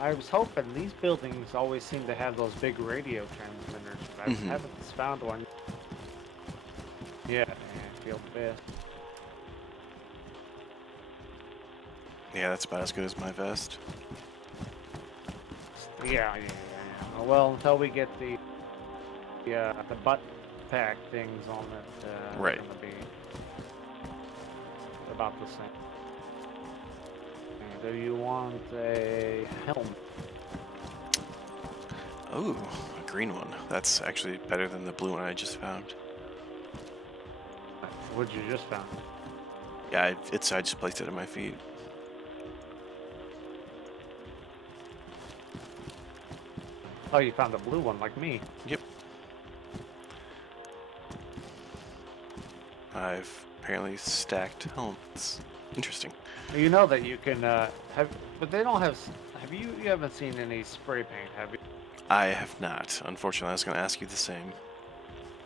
I was hoping these buildings always seem to have those big radio transmitters, but I haven't found one. Yeah, I feel the best. Yeah, that's about as good as my vest. Yeah. Well, until we get the butt pack things on it, Right. it's gonna be about the same. And do you want a helmet? Oh, a green one. That's actually better than the blue one I just found. What'd you just found? Yeah, I just placed it at my feet. Oh, you found a blue one like me. Yep. I've apparently stacked helmets. Interesting. You know that you can but they don't have. You haven't seen any spray paint, have you? I have not. Unfortunately, I was going to ask you the same.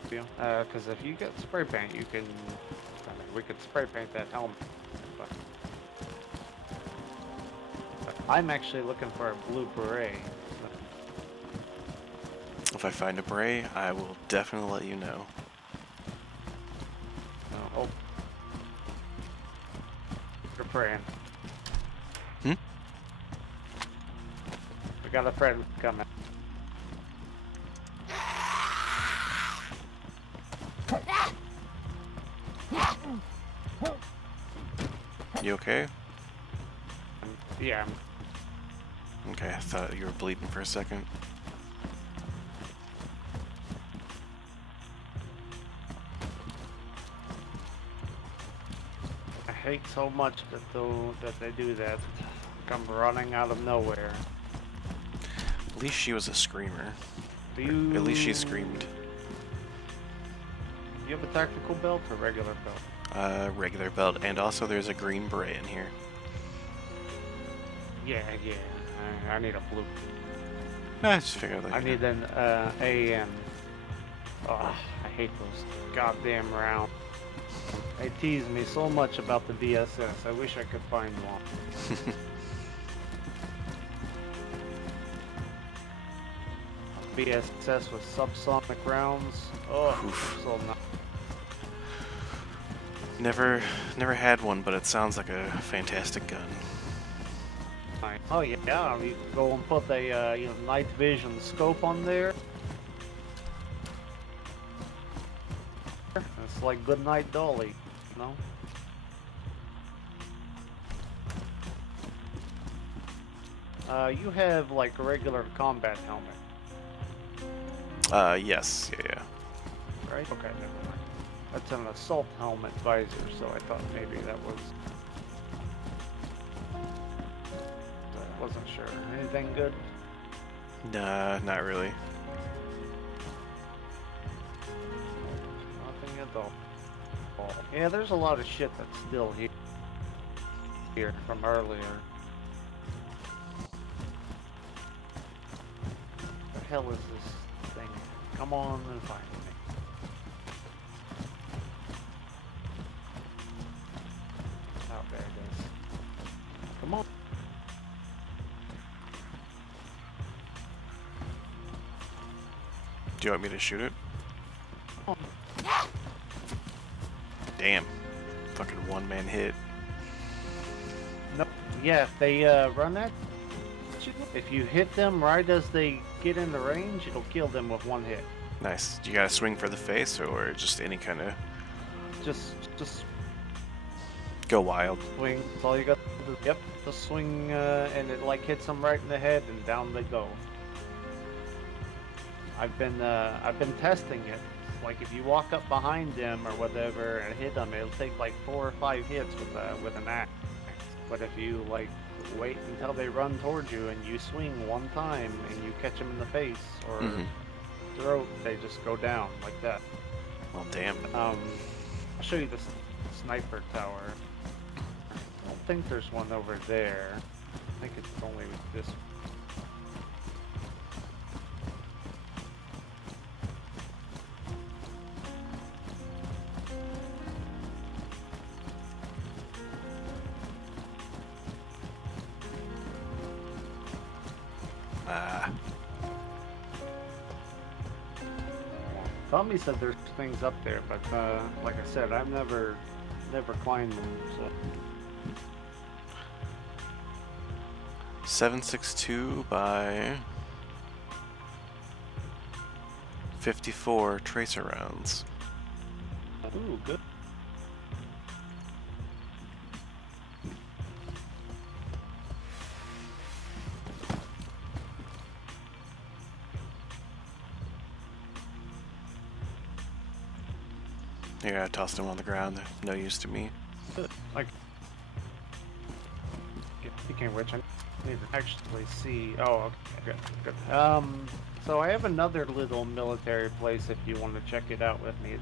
Because if you get spray paint, you can. I mean, we could spray paint that helmet. But I'm actually looking for a blue beret. If I find a beret, I will definitely let you know. Oh. You're praying. Hmm? We got a friend coming. You okay? Yeah. Okay, I thought you were bleeding for a second. I hate so much that they do that. Come running out of nowhere. At least she was a screamer. Do you? At least she screamed. You have a tactical belt or regular belt? Regular belt, and also there's a green beret in here. Yeah. I need a blue. I just figured like I need an AN. Oh, I hate those goddamn rounds. They tease me so much about the VSS. I wish I could find one. VSS with subsonic rounds. Oh, so nice. Never had one, but it sounds like a fantastic gun. Oh yeah, you can go and put a night vision scope on there. It's like good night dolly, you know. You have like a regular combat helmet, Yes, yeah. right? Okay, never mind. That's an assault helmet visor, so I thought maybe that was. I wasn't sure. Anything good? Nah, not really. Nothing at all. Yeah, there's a lot of shit that's still here from earlier. What the hell is this thing? Come on and find me. Oh, there it is. Come on. Do you want me to shoot it? Come on. Damn. Fucking one-man hit. No, yeah, if they run that, if you hit them right as they get in the range, it'll kill them with one hit. Nice. Do you gotta swing for the face, or just any kind of... Just Go wild. Swing. That's all you got to do. Yep. Just swing, and it like hits them right in the head, and down they go. I've been testing it. Like if you walk up behind them or whatever and hit them, it'll take like 4 or 5 hits with an axe. But if you like wait until they run towards you and you swing one time and you catch them in the face or throat, they just go down like that. Well, damn. I'll show you the sniper tower. I don't think there's one over there. I think it's only this. Tommy said there's things up there, but like I said, I've never climbed them. So 762 by 54 tracer rounds. Ooh, good. Here, I tossed them on the ground. They're no use to me. Like, speaking of which, I need to actually see. Oh, okay, good. So I have another little military place if you want to check it out with me.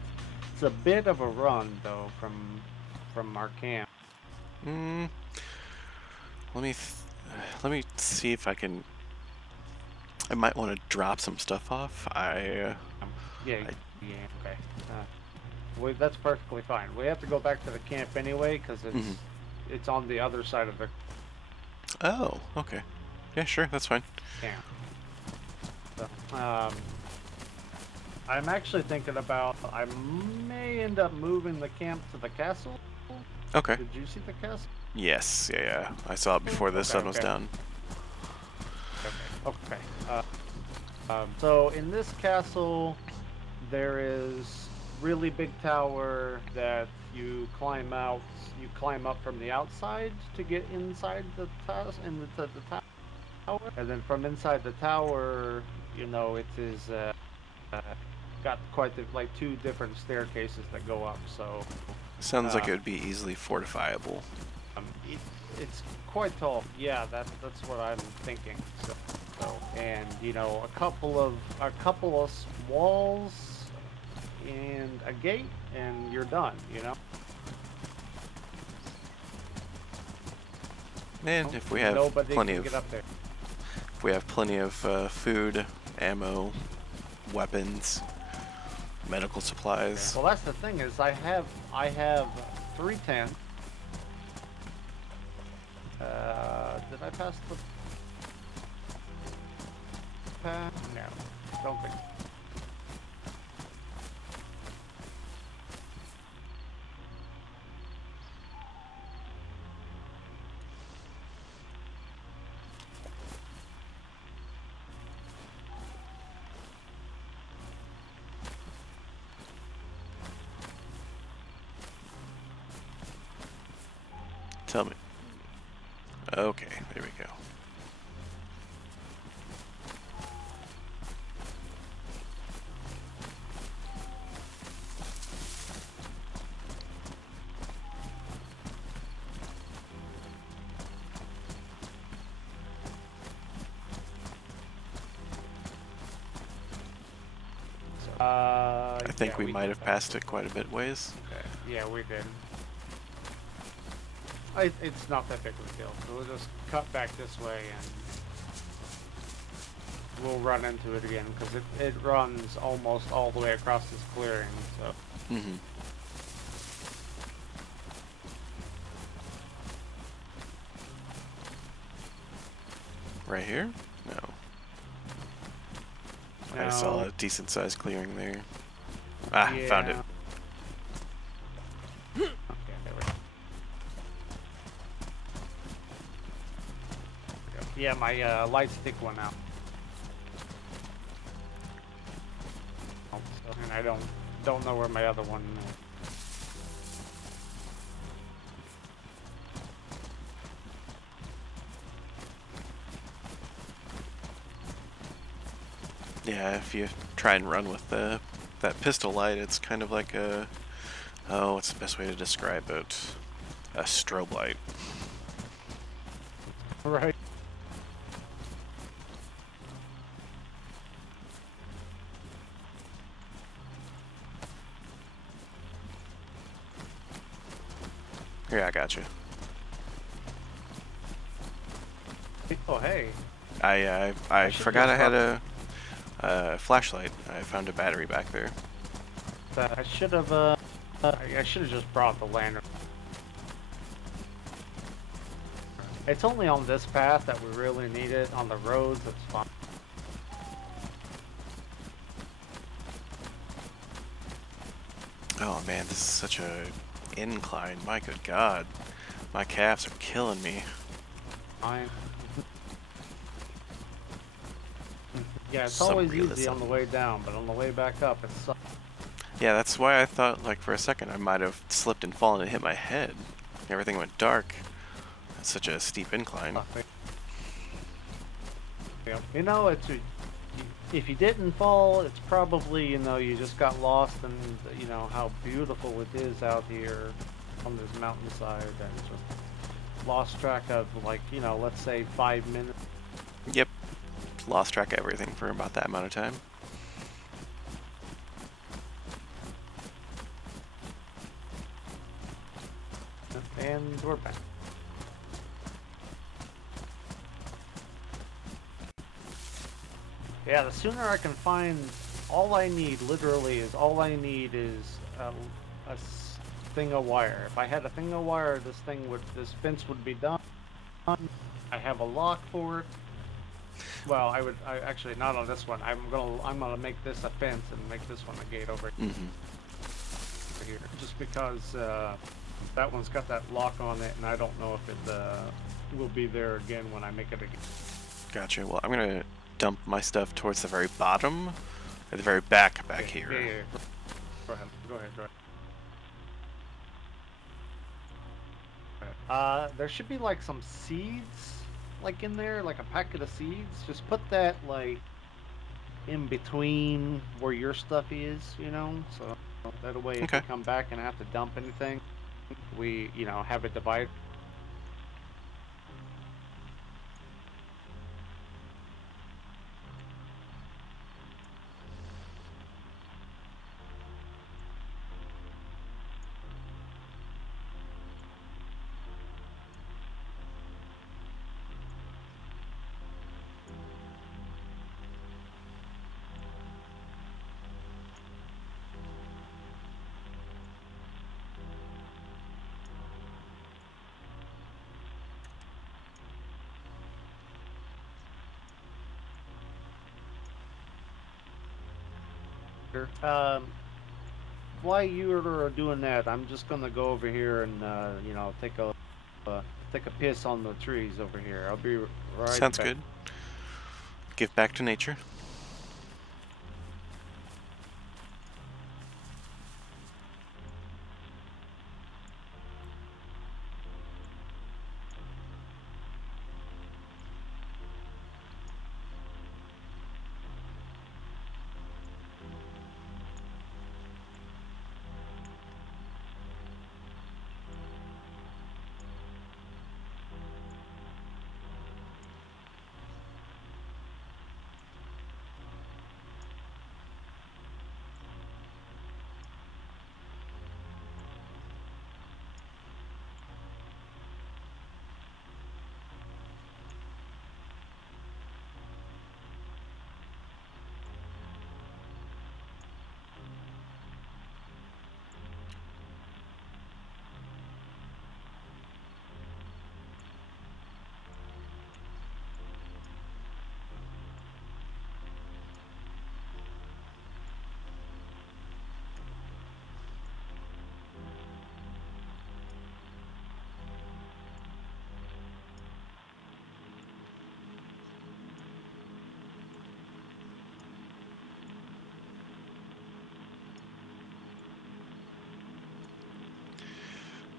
It's a bit of a run though from our camp. Let me see if I can. I might want to drop some stuff off. Yeah, okay. Well, that's perfectly fine. We have to go back to the camp anyway because it's on the other side of the. Oh, okay. Yeah, sure, that's fine. Camp. So, I'm actually thinking about I may end up moving the camp to the castle. Okay. Did you see the castle? Yes, yeah. I saw it before the sun was down. Okay. So in this castle, there is really big tower that you climb out. You climb up from the outside to get inside the tower, and then from inside the tower, you know, it is got quite like 2 different staircases that go up. So sounds like it would be easily fortifiable. It's quite tall. Yeah, that's what I'm thinking. So and you know, a couple of walls and a gate, and you're done. You know. And if we have plenty of, get up there. if we have plenty of food, ammo, weapons, medical supplies. Okay. Well, that's the thing is I have 310. Did I pass the? No, don't think. Tell me. Okay, there we go. I think we might have passed it quite a bit ways. Okay. Yeah, we did. It's not that big of a deal. So we'll just cut back this way and we'll run into it again because it runs almost all the way across this clearing. So. Right here? No. I saw a decent sized clearing there. Ah, yeah. Found it. Okay, there we go. Yeah, my light stick went out. And I don't know where my other one Yeah, if you try and run with that pistol light, it's kind of like a, oh, what's the best way to describe it? A strobe light. Right. Yeah, I got you. Oh, hey. I should've forgot just I had brought- a flashlight. I found a battery back there. I should have. I should have just brought the lantern. It's only on this path that we really need it. On the roads, it's fine. Oh man, this is such a incline. My good God, my calves are killing me. Fine. Yeah, it's Some always realism. easy on the way down, but on the way back up, it sucks. Yeah, that's why I thought, like, for a second I might have slipped and fallen and hit my head. Everything went dark. It's such a steep incline. Yeah. You know, if you didn't fall, it's probably, you know, you just got lost in, you know, how beautiful it is out here on this mountainside, and just lost track of, like, you know, let's say 5 minutes. Yep. Lost track of everything for about that amount of time. And we're back. Yeah, the sooner I can find, all I need literally is a thing of wire. If I had a thing of wire, this fence would be done. I have a lock for it. Well, I actually not on this one. I'm gonna make this a fence and make this one a gate over here, just because that one's got that lock on it, and I don't know if it will be there again when I make it again. Gotcha. Well, I'm gonna dump my stuff towards the very bottom, at the very back here. Yeah. Go ahead. There should be like some seeds, like in there, like a packet of seeds. Just put that like in between where your stuff is, you know, so that way if you come back and have to dump anything, we, you know, have it divided. While you're doing that, I'm just gonna go over here and you know, take a piss on the trees over here. I'll be right Sounds back. good. Give back to nature.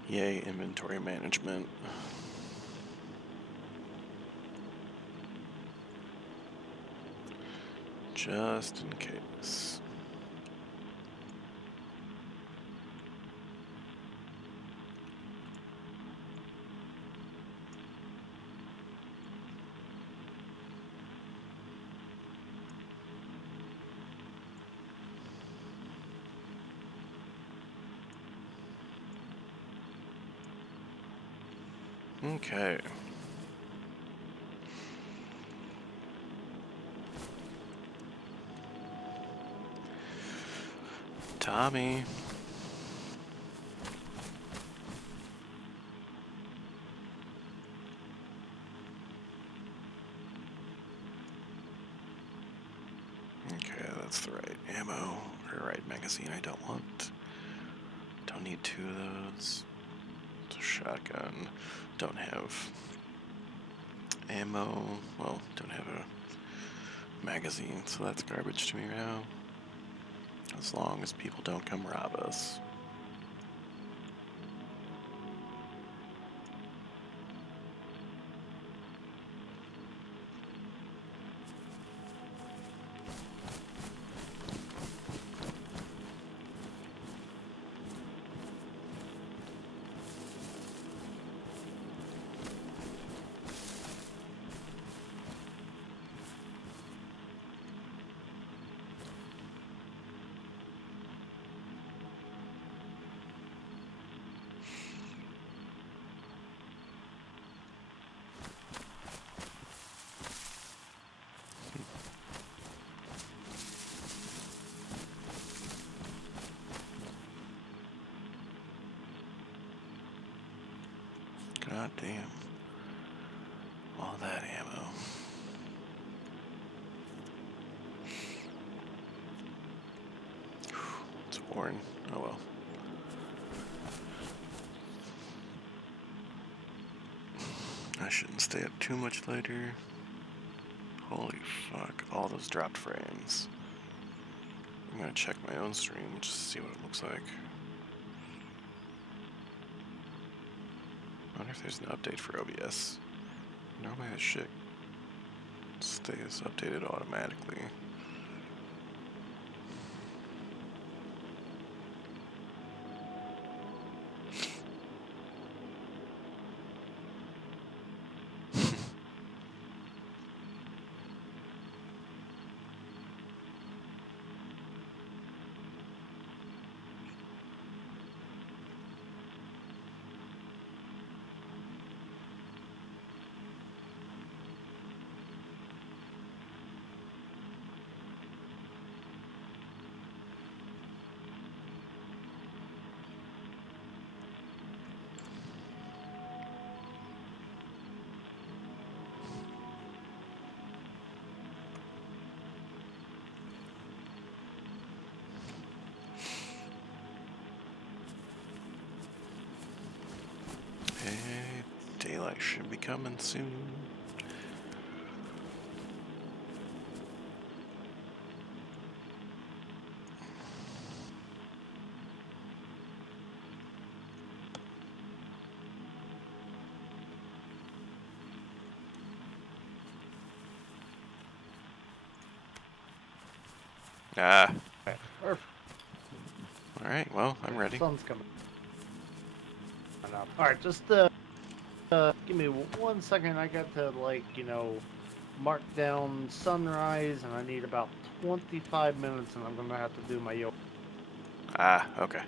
Yay, inventory management. Just in case. Okay. Tommy. Okay, that's the right ammo, or right magazine I don't want. Don't need 2 of those. It's a shotgun. Don't have ammo. Well, don't have a magazine, so that's garbage to me now. As long as people don't come rob us. God damn. All that ammo. It's worn. Oh well. I shouldn't stay up too much later. Holy fuck. All those dropped frames. I'm gonna check my own stream just to see what it looks like. I wonder if there's an update for OBS. Normally this shit stays updated automatically. Hey, daylight should be coming soon. Ah. Okay, perfect. Alright, well, I'm ready. Sun's coming up. Alright, just give me 1 second. I got to, like, you know, mark down sunrise, and I need about 25 minutes, and I'm gonna have to do my yoga. Ah, okay.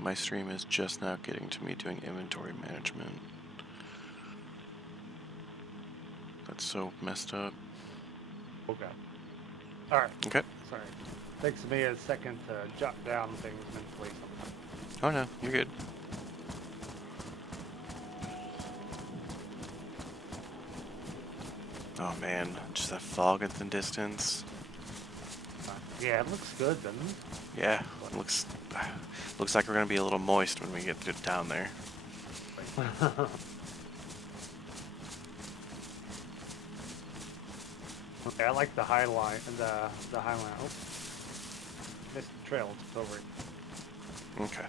My stream is just now getting to me doing inventory management. That's so messed up. Okay. Alright. Okay. Sorry. Takes me a second to jot down things mentally sometimes. Oh no, you're good. Oh man, just that fog in the distance. Yeah, it looks good, doesn't it? Yeah, it looks like we're gonna be a little moist when we get down there. Yeah, I like the high line and the high line. Oh, missed the trail. It's over. Okay.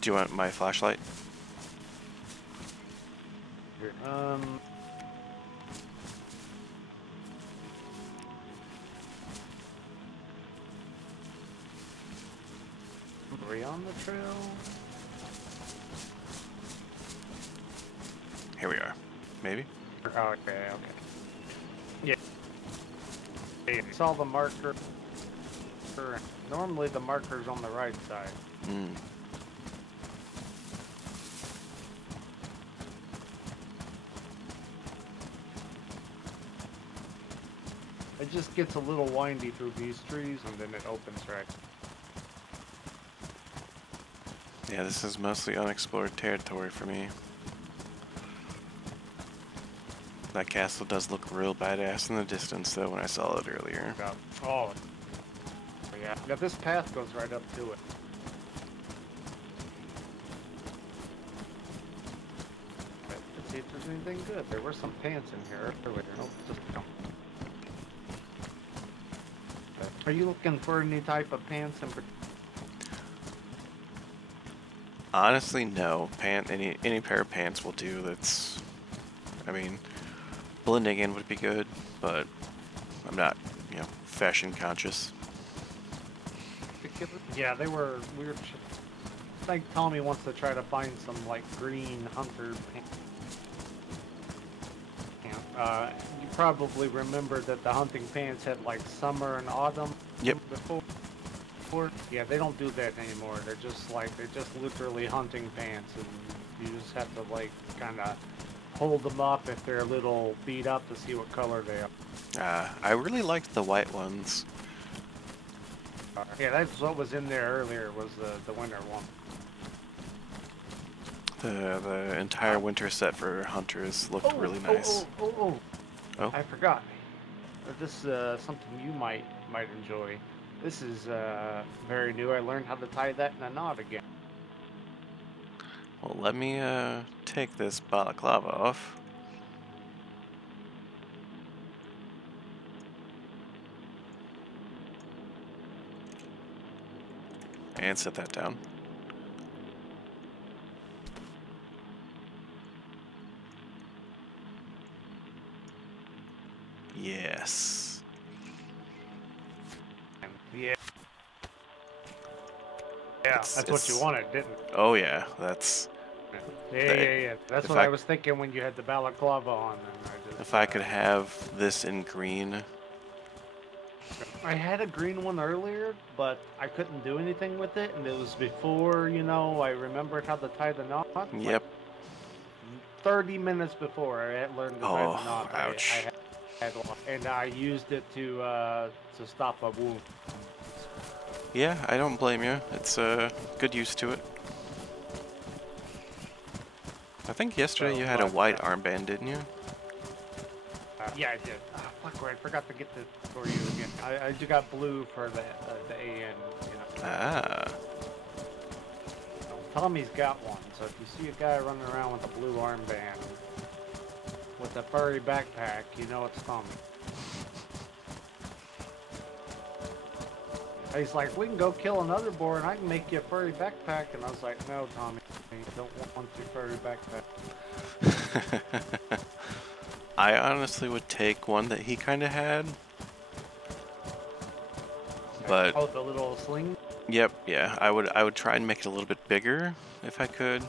Do you want my flashlight? Here. Are we on the trail? Here we are. Maybe? Oh, okay, okay. Yeah. I saw the marker. Normally the marker's on the right side. Mm. It just gets a little windy through these trees and then it opens right. Yeah, this is mostly unexplored territory for me. That castle does look real badass in the distance, though, when I saw it earlier. Oh, yeah. Yeah, this path goes right up to it. Let's see if there's anything good. There were some pants in here earlier. Nope, just no. Are you looking for any type of pants in particular? Honestly, no. Any pair of pants will do. That's, I mean, blending in would be good, but I'm not, fashion conscious. Yeah, we were. I think Tommy wants to try to find some like green hunter pants. You probably remember that the hunting pants had like summer and autumn. Yep. Before. Yeah, they don't do that anymore. They're just literally hunting pants, and you just have to like kind of hold them up if they're a little beat up to see what color they are. I really liked the white ones. Yeah, that's what was in there earlier. Was the winter one. The entire winter set for hunters looked really nice. Oh! Oh? I forgot. This is something you might enjoy. This is very new. I learned how to tie that in a knot again. Well, let me take this balaclava off. And set that down. Yes. Yeah. Yeah, that's what you wanted, didn't it? Oh yeah, that's... Yeah. That's what I was thinking when you had the balaclava on. And if I could have this in green... I had a green one earlier, but I couldn't do anything with it, and it was before, I remembered how to tie the knot. Yep. Like 30 minutes before I had learned to tie the knot. Ouch. And I used it to stop a wound. Yeah, I don't blame you. It's good use to it. I think yesterday you had a white armband, didn't you? Yeah, I did. Fuck, I forgot to get this for you again. I just got blue for the AN. Ah. Tommy's got one, so if you see a guy running around with a blue armband with a furry backpack, you know it's Tommy. He's like, we can go kill another boar and I can make you a furry backpack. And I was like, no, Tommy, I don't want your furry backpack. I honestly would take one that he kind of had. But oh, the little sling? Yep, yeah. I would try and make it a little bit bigger if I could.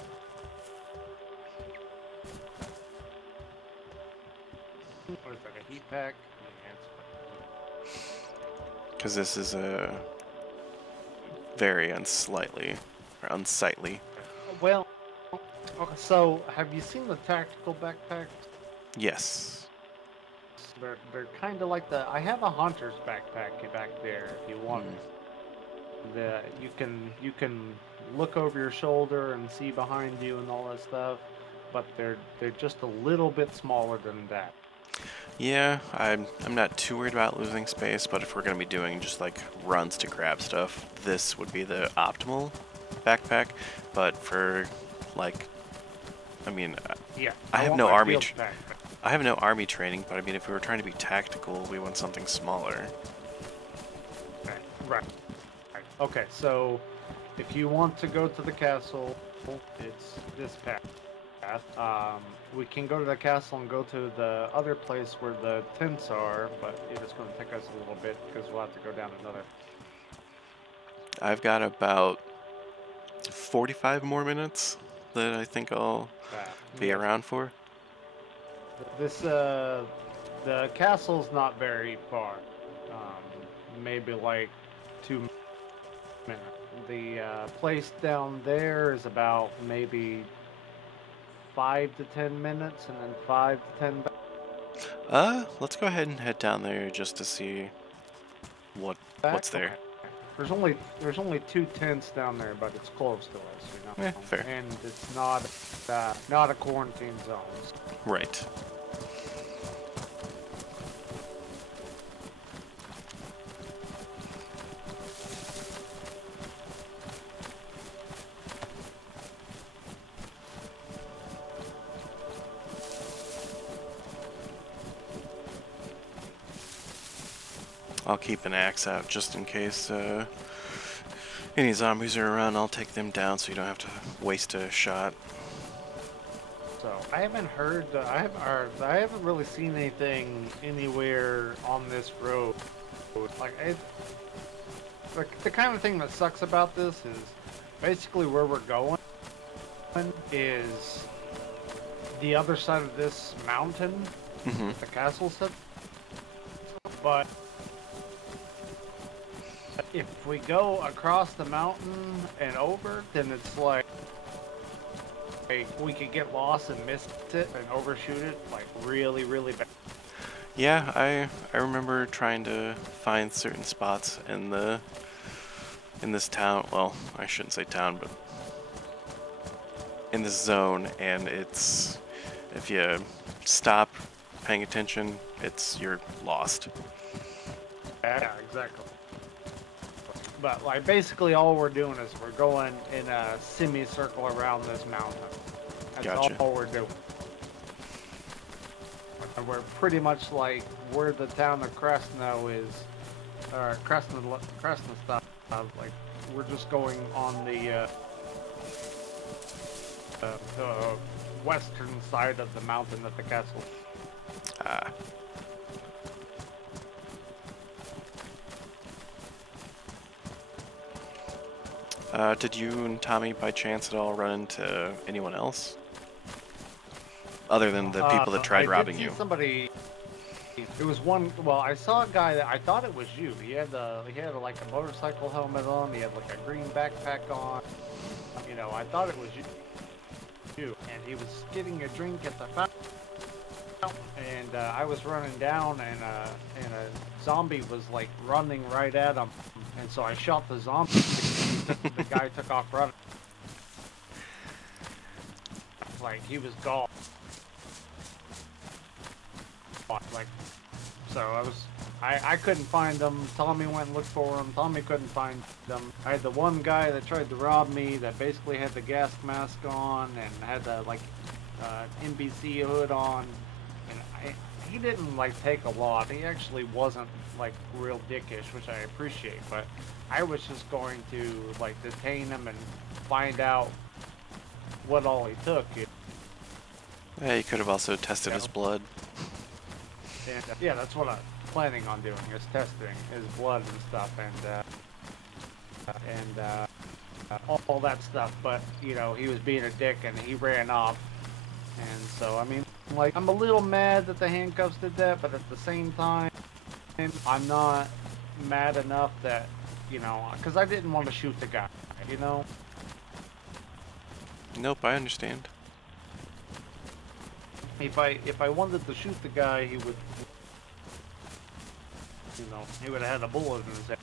What is that, a heat pack? Because this is a very unsightly. Well, okay, so have you seen the tactical backpacks? Yes. They're kind of like I have a hunter's backpack back there if you want. You can look over your shoulder and see behind you and all that stuff, but they're just a little bit smaller than that. Yeah, I'm not too worried about losing space, but if we're gonna be doing just like runs to grab stuff, this would be the optimal backpack. But for like, I mean, yeah, I have no army. I have no army training, but I mean, if we were trying to be tactical, we want something smaller. Okay. Right. Okay, so if you want to go to the castle, it's this path. We can go to the castle and go to the other place where the tents are, but it's going to take us a little bit because we'll have to go down another. I've got about 45 more minutes that I think I'll be Yes. around for. The castle's not very far. Maybe like 2 minutes. The place down there is about maybe 5 to 10 minutes, and then 5 to 10 back. Let's go ahead and head down there just to see what's there. Okay. There's only 2 tents down there, but it's close to us, Yeah, fair. And it's not a quarantine zone. Right. I'll keep an axe out just in case any zombies are around. I'll take them down so you don't have to waste a shot. So I haven't heard. I haven't really seen anything anywhere on this road. Like the kind of thing that sucks about this is basically where we're going is the other side of this mountain. Mm-hmm. The castle said, but if we go across the mountain and over, then it's like we could get lost and miss it and overshoot it like really, really bad. Yeah, I remember trying to find certain spots in this town. Well, I shouldn't say town, but in this zone, and it's if you stop paying attention, you're lost. Yeah, exactly. But like basically all we're doing is we're going in a semicircle around this mountain. That's Gotcha. all we're doing. And we're pretty much like where the town of Krasno is, or Krasnostav. Like we're just going on the western side of the mountain at the castle. Ah. Did you and Tommy by chance at all run into anyone else? Other than the people that tried robbing you? Somebody. It was one. Well, I saw a guy that I thought it was you. He had like a motorcycle helmet on. He had like a green backpack on. You know, I thought it was you. And he was getting a drink at the fountain. And I was running down, and a zombie was like running right at him. And so I shot the zombie. The guy took off running. Like he was gone. Like, so I couldn't find them. Tommy went and looked for them. Tommy couldn't find them. I had the one guy that tried to rob me that basically had the gas mask on and had the like NBC hood on, and he didn't like take a lot. He actually wasn't like real dickish, which I appreciate, but I was just going to like detain him and find out what all he took. Yeah, you could have also tested his blood. And, yeah, that's what I'm planning on doing, is testing his blood and stuff, and all that stuff. But you know, he was being a dick and he ran off. And so I mean, like, I'm a little mad that the handcuffs did that, but at the same time, I'm not mad enough that, you know, because I didn't want to shoot the guy, you know. Nope, I understand. If I wanted to shoot the guy, he would, you know, he would have had a bullet in his head.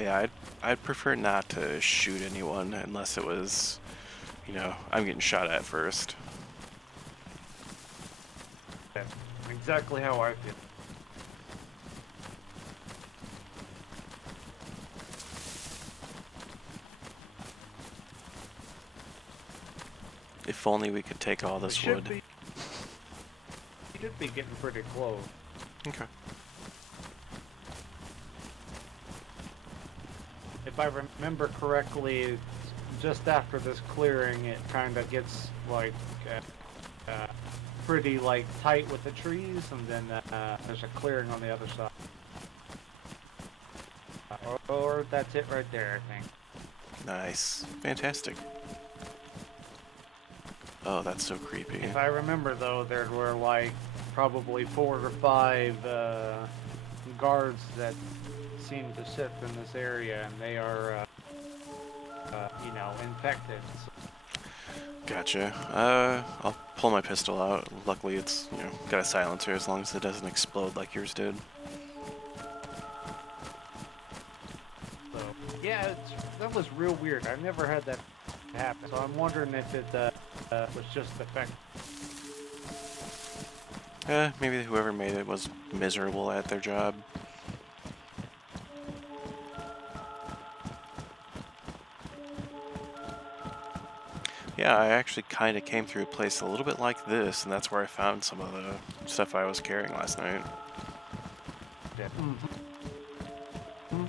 Yeah, I'd prefer not to shoot anyone unless it was, you know, I'm getting shot at first. That's exactly how I feel. If only we could take all this wood. should be getting pretty close. Okay. If I remember correctly, just after this clearing, it kind of gets like pretty like tight with the trees, and then there's a clearing on the other side. Or that's it right there, I think. Nice. Fantastic. Oh, that's so creepy. If I remember, though, there were like probably 4 or 5 guards that seem to sit in this area, and they are, you know, infected. Gotcha. I'll pull my pistol out. Luckily, it's, you know, got a silencer as long as it doesn't explode like yours did. So, yeah, that was real weird. I've never had that happen. So I'm wondering if it was just effect. Maybe whoever made it was miserable at their job. Yeah, I actually kind of came through a place a little bit like this, and that's where I found some of the stuff I was carrying last night. Yeah.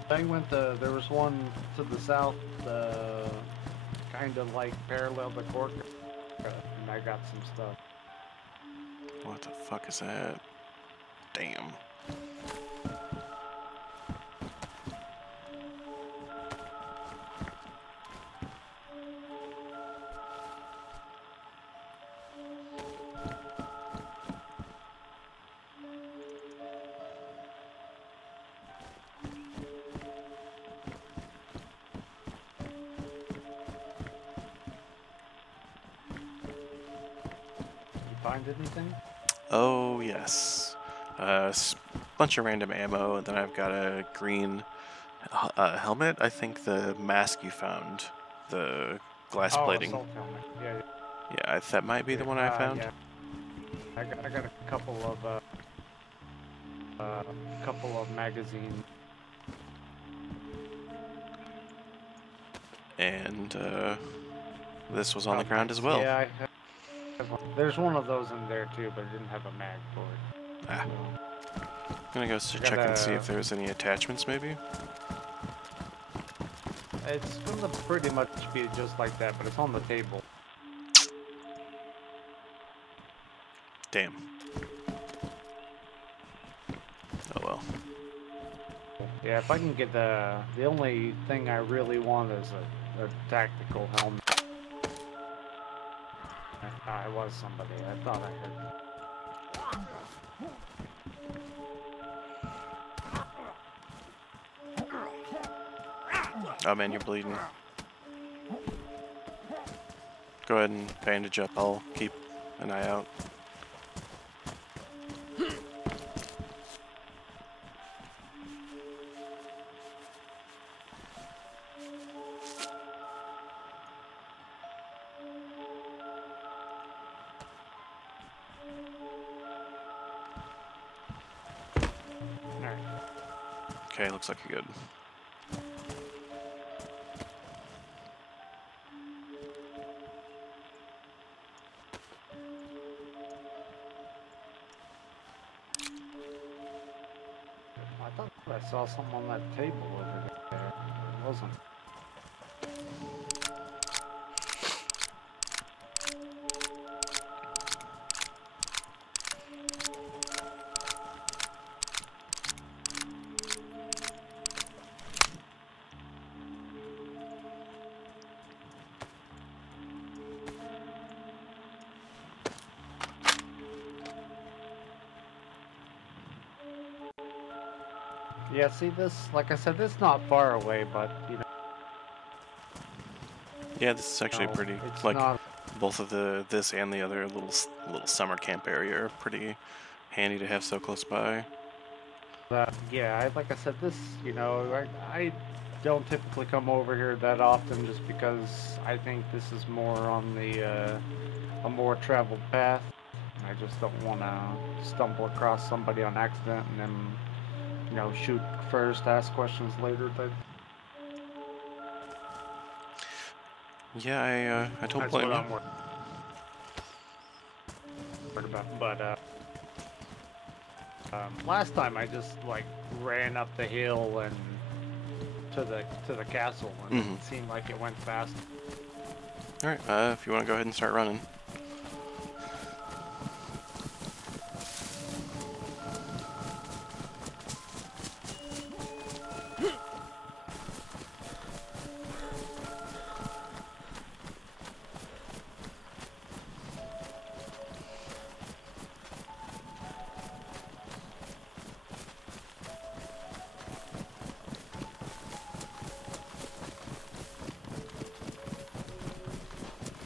I went there was one to the south, kind of like parallel to Cork, and I got some stuff. What the fuck is that? Damn. Find anything? Oh, yes. Bunch of random ammo, and then I've got a green helmet. I think the mask you found, the glass plating. Assault helmet. Yeah. Yeah, that might be the one I found. Yeah. I got a couple of magazines. And this was on the ground as well. Yeah, there's one of those in there too, but it didn't have a mag for it. Ah. I'm gonna go check and see if there's any attachments, maybe. It's gonna pretty much be just like that, but it's on the table. Damn. Oh well. Yeah, if I can get the only thing I really want is a tactical helmet. I was somebody. I thought I heard. Oh man, you're bleeding. Go ahead and bandage up. I'll keep an eye out. Okay, looks like you're good. I thought I saw something on that table over there. It wasn't. Yeah, see this, like I said, it's not far away, but, you know. Yeah, this is actually pretty, like, not... both of this and the other little summer camp area are pretty handy to have so close by. Yeah, like I said, this, you know, I don't typically come over here that often just because I think this is more on the, a more traveled path. I just don't want to stumble across somebody on accident and then, you know, shoot first, ask questions later type. Yeah, I don't blame you. That's what I'm worried about. But, Last time I just like ran up the hill and to the castle, and it seemed like it went fast. All right, if you want to go ahead and start running.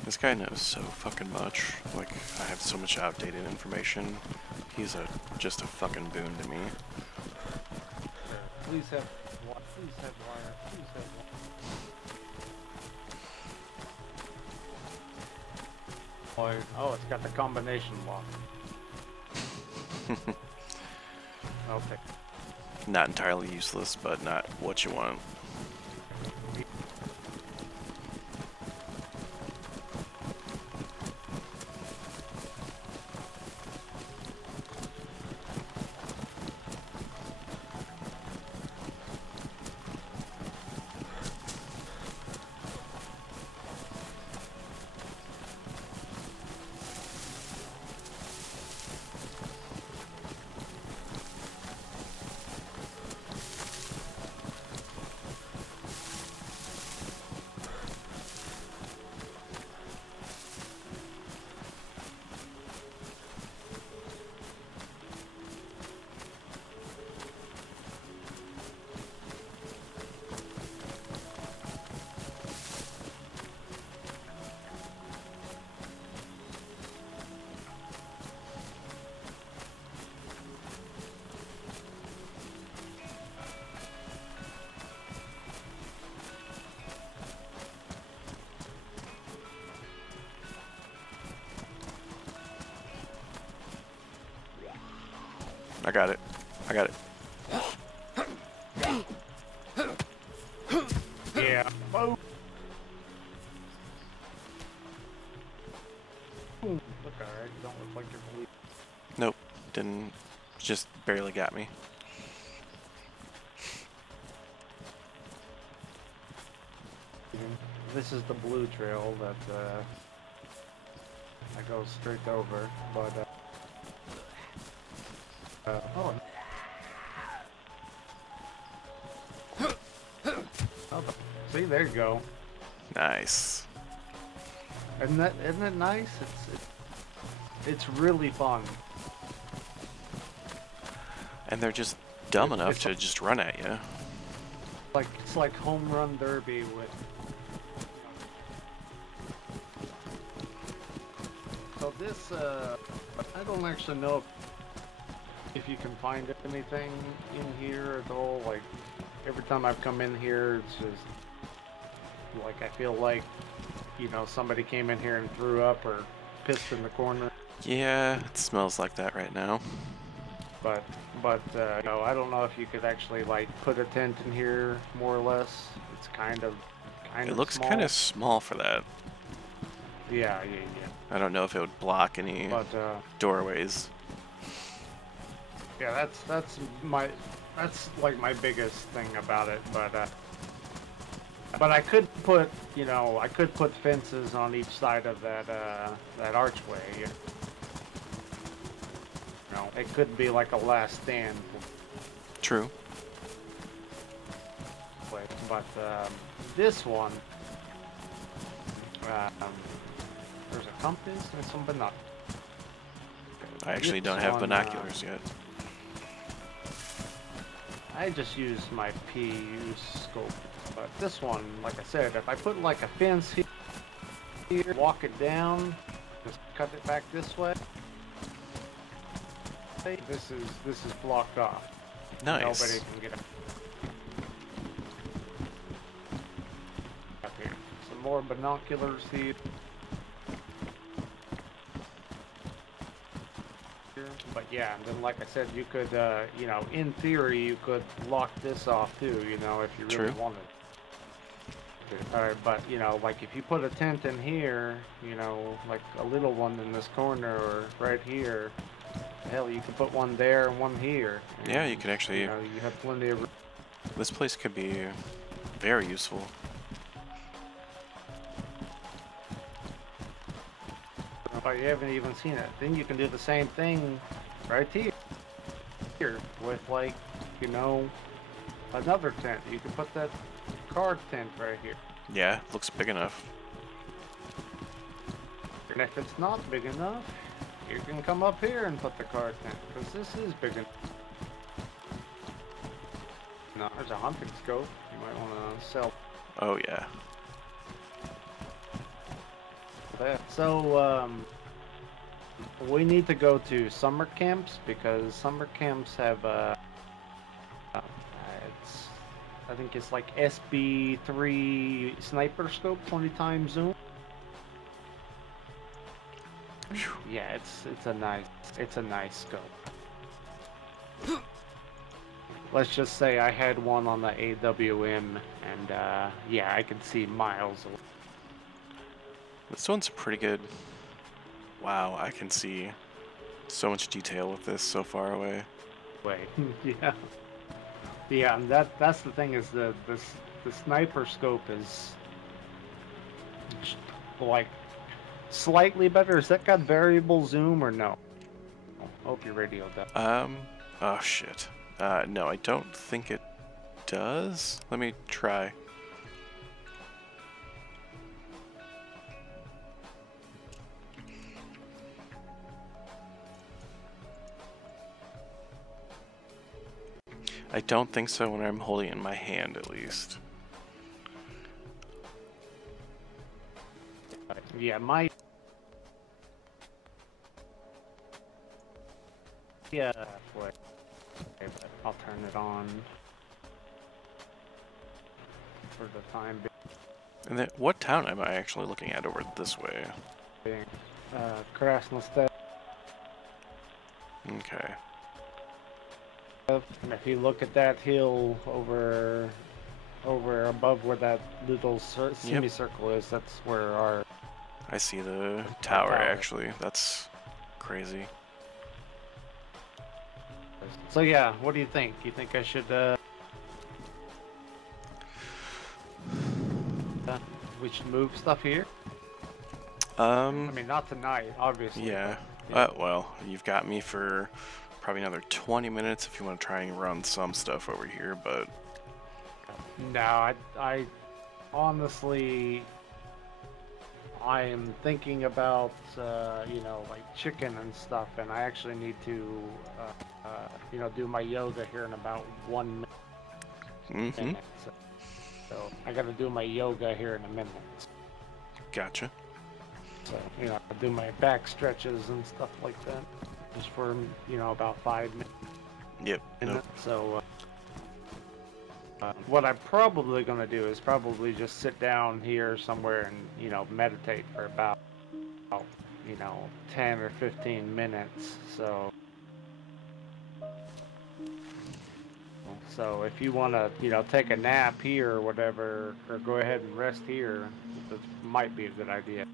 This guy knows so fucking much. Like, I have so much outdated information. He's just a fucking boon to me. Please have wire. Please have wire. Please have wire. Oh, it's got the combination lock. Okay. Not entirely useless, but not what you want. I got it. I got it. Yeah. Oh. Look alright. You don't look like you're bleeding. Nope. Didn't. Just barely got me. This is the blue trail that goes straight over, but oh. Oh, see, there you go. Nice. Isn't it nice? It's really fun. And they're just dumb enough to just run at you. Like it's like home run derby with. So this I don't actually know if you can find anything in here at all. Like every time I've come in here, it's just like I feel like, you know, somebody came in here and threw up or pissed in the corner. Yeah, it smells like that right now. But you know, I don't know if you could actually like put a tent in here more or less. It's kind of It looks small. kind of small for that. Yeah. I don't know if it would block any doorways. Yeah, that's like my biggest thing about it. But I could put, you know, fences on each side of that archway. You know, it could be like a last stand. True. But this one, there's a compass and some binoculars. I actually don't have binoculars yet. I just use my PU scope. But this one, like I said, if I put like a fence here, walk it down, just cut it back this way, this is blocked off. Nice. Nobody can get up here. Some more binoculars here. But yeah, and then like I said, you could, you know, in theory, you could lock this off too, you know, if you really wanted. Alright, but you know, like if you put a tent in here, you know, like a little one in this corner or right here, Hell, you could put one there and one here. Yeah, you And, could actually. you know, you have plenty of. This place could be very useful. But you haven't even seen it. Then you can do the same thing right here with, like, you know, another tent. You can put that card tent right here. Yeah, looks big enough. And if it's not big enough, you can come up here and put the card tent, because this is big enough. No, there's a hunting scope. You might want to sell Oh yeah. that. So, we need to go to summer camps, because summer camps have, I think it's like SB3 sniper scope, 20 times zoom. Whew. Yeah, it's a nice scope. Let's just say I had one on the AWM, and yeah, I can see miles away. This one's pretty good. Wow, I can see so much detail with this so far away. Yeah, yeah, and that's the thing, is the sniper scope is like slightly better. Has that got variable zoom or no? Hope your radio does. Oh shit. No, I don't think it does. Let me try. I don't think so when I'm holding it in my hand, at least. Yeah, my yeah, what? Okay, but I'll turn it on for the time And then, what town am I actually looking at over this way? being. Krasnostav. Okay. And if you look at that hill over above where that little semicircle is, that's where our. I see the tower, actually. That's crazy. So yeah, what do you think? You think I should we should move stuff here? I mean, not tonight, obviously. Yeah. But, Well, you've got me for probably another 20 minutes if you want to try and run some stuff over here, but... No, I honestly, I am thinking about, you know, like chicken and stuff, and I actually need to, you know, do my yoga here in about 1 minute. Mm-hmm. So I gotta do my yoga here in a minute. Gotcha. So, you know, I do my back stretches and stuff like that, just for, you know, about 5 minutes. Yep. Nope. So, what I'm probably going to do is probably just sit down here somewhere and, you know, meditate for about, you know, 10 or 15 minutes. So if you want to, you know, take a nap here or whatever, or go ahead and rest here, that might be a good idea.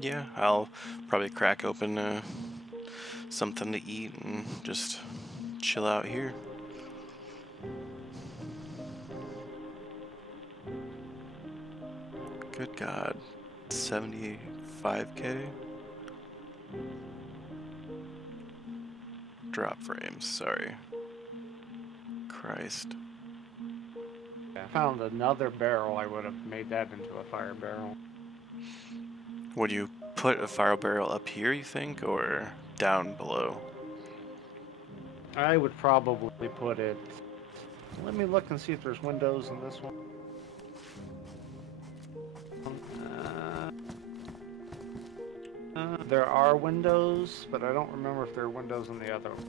Yeah, I'll probably crack open something to eat and just chill out here. Good God, 75K? Drop frames, sorry. Christ. I found another barrel. I would have made that into a fire barrel. Would you put a fire barrel up here, you think, or down below? I would probably put it... Let me look and see if there's windows in this one. There are windows, but I don't remember if there are windows in the other one.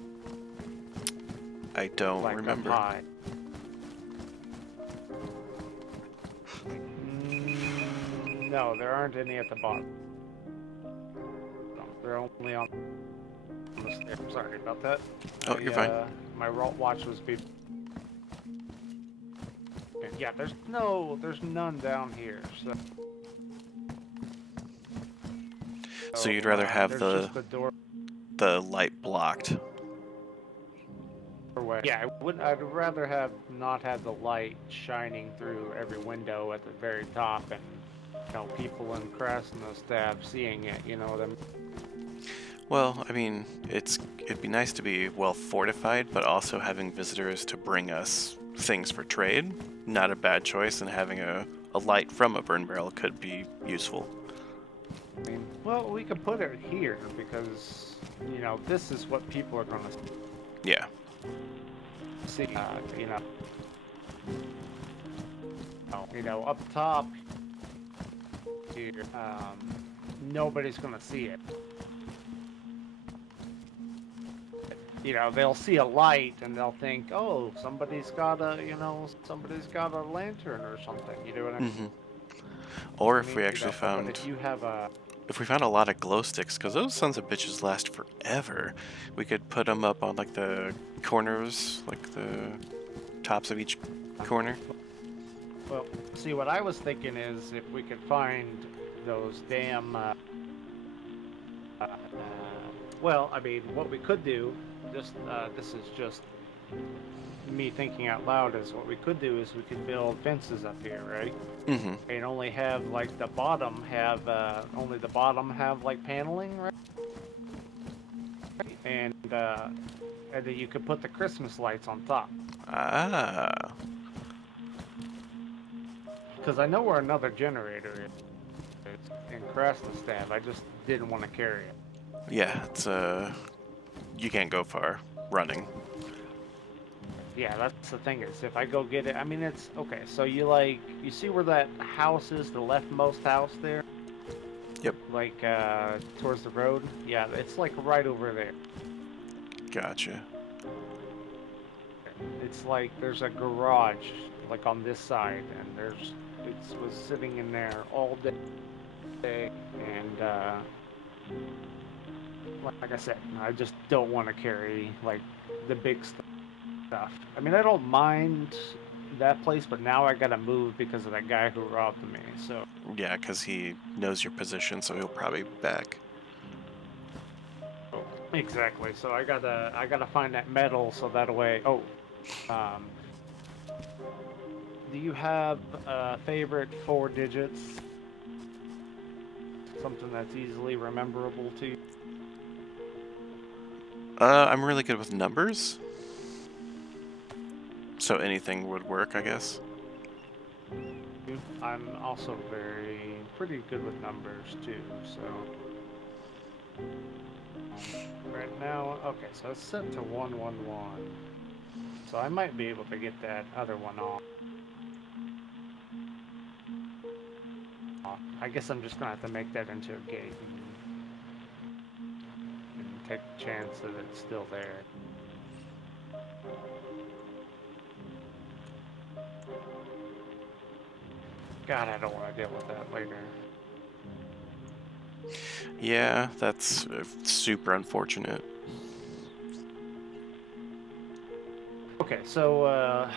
I don't Like remember. Up high. No, there aren't any at the bottom. No, they're only on the stairs. Sorry about that. Oh, you're fine. My watch was beeping. Yeah, there's none down here. So you'd rather have there's the... just the door. the light blocked. Yeah, I'd rather have not had the light shining through every window at the very top, and people in Krasnostab seeing it. You know what I mean? Well, I mean, it'd be nice to be well fortified, but also having visitors to bring us things for trade. Not a bad choice, and having a light from a burn barrel could be useful. I mean, well, we could put it here because this is what people are going to Yeah. see. Up top here, nobody's going to see it. They'll see a light and they'll think, oh, somebody's got a lantern or something. You know what I mean? Mm-hmm. Or if we actually found, but if you have if we found a lot of glow sticks, because those sons of bitches last forever, we could put them up on like the corners, like the tops of each corner. Well, see, what I was thinking is if we could find those damn. Well, I mean, what we could do, this is just me thinking out loud, is what we could do is we could build fences up here, right? Mm-hmm. And only have like the bottom have like paneling, right? And then you could put the Christmas lights on top. Ah. Because I know where another generator is. It's in Krasnostab. I just didn't want to carry it. Yeah, it's you can't go far running. Yeah, that's the thing is, if I go get it, I mean, it's okay. So you see where that house is, the leftmost house there? Yep. Like towards the road. Yeah, it's like right over there. Gotcha. It's like there's a garage like on this side, and it was sitting in there all day, and like I said, I just don't want to carry like the big stuff. I mean, I don't mind that place, but now I gotta move because of that guy who robbed me. So Yeah, because he knows your position, so he'll probably be back. exactly. So I gotta find that metal so that way. Oh, do you have a favorite 4 digits? Something that's easily rememberable to you? I'm really good with numbers. So anything would work, I guess. I'm also pretty good with numbers too, so. Right now, okay, so it's set to 111. So I might be able to get that other one off. I guess I'm just gonna have to make that into a gate and take the chance that it's still there. God, I don't want to deal with that later. Yeah, that's super unfortunate. Okay, so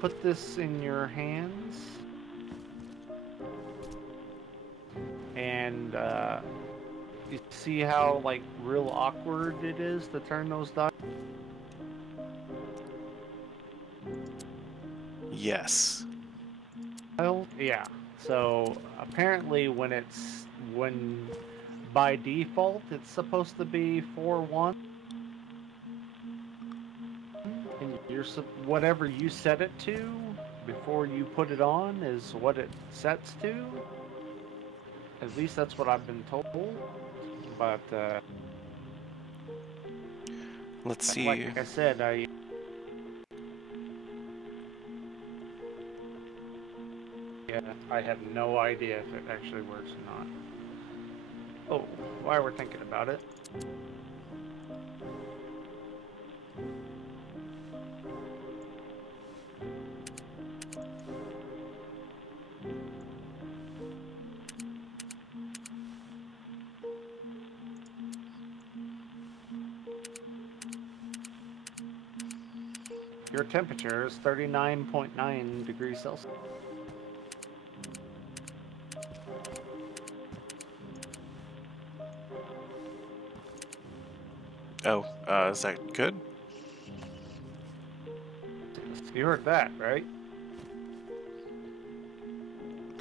put this in your hands, and you see how like real awkward it is to turn those dials? Yes. Yeah. So apparently when by default it's supposed to be 4-1, and whatever you set it to before you put it on is what it sets to. At least that's what I've been told. But Let's see. like I said, I have no idea if it actually works or not. Oh, while we're thinking about it. Your temperature is 39.9 degrees Celsius. Oh, is that good? You heard that, right?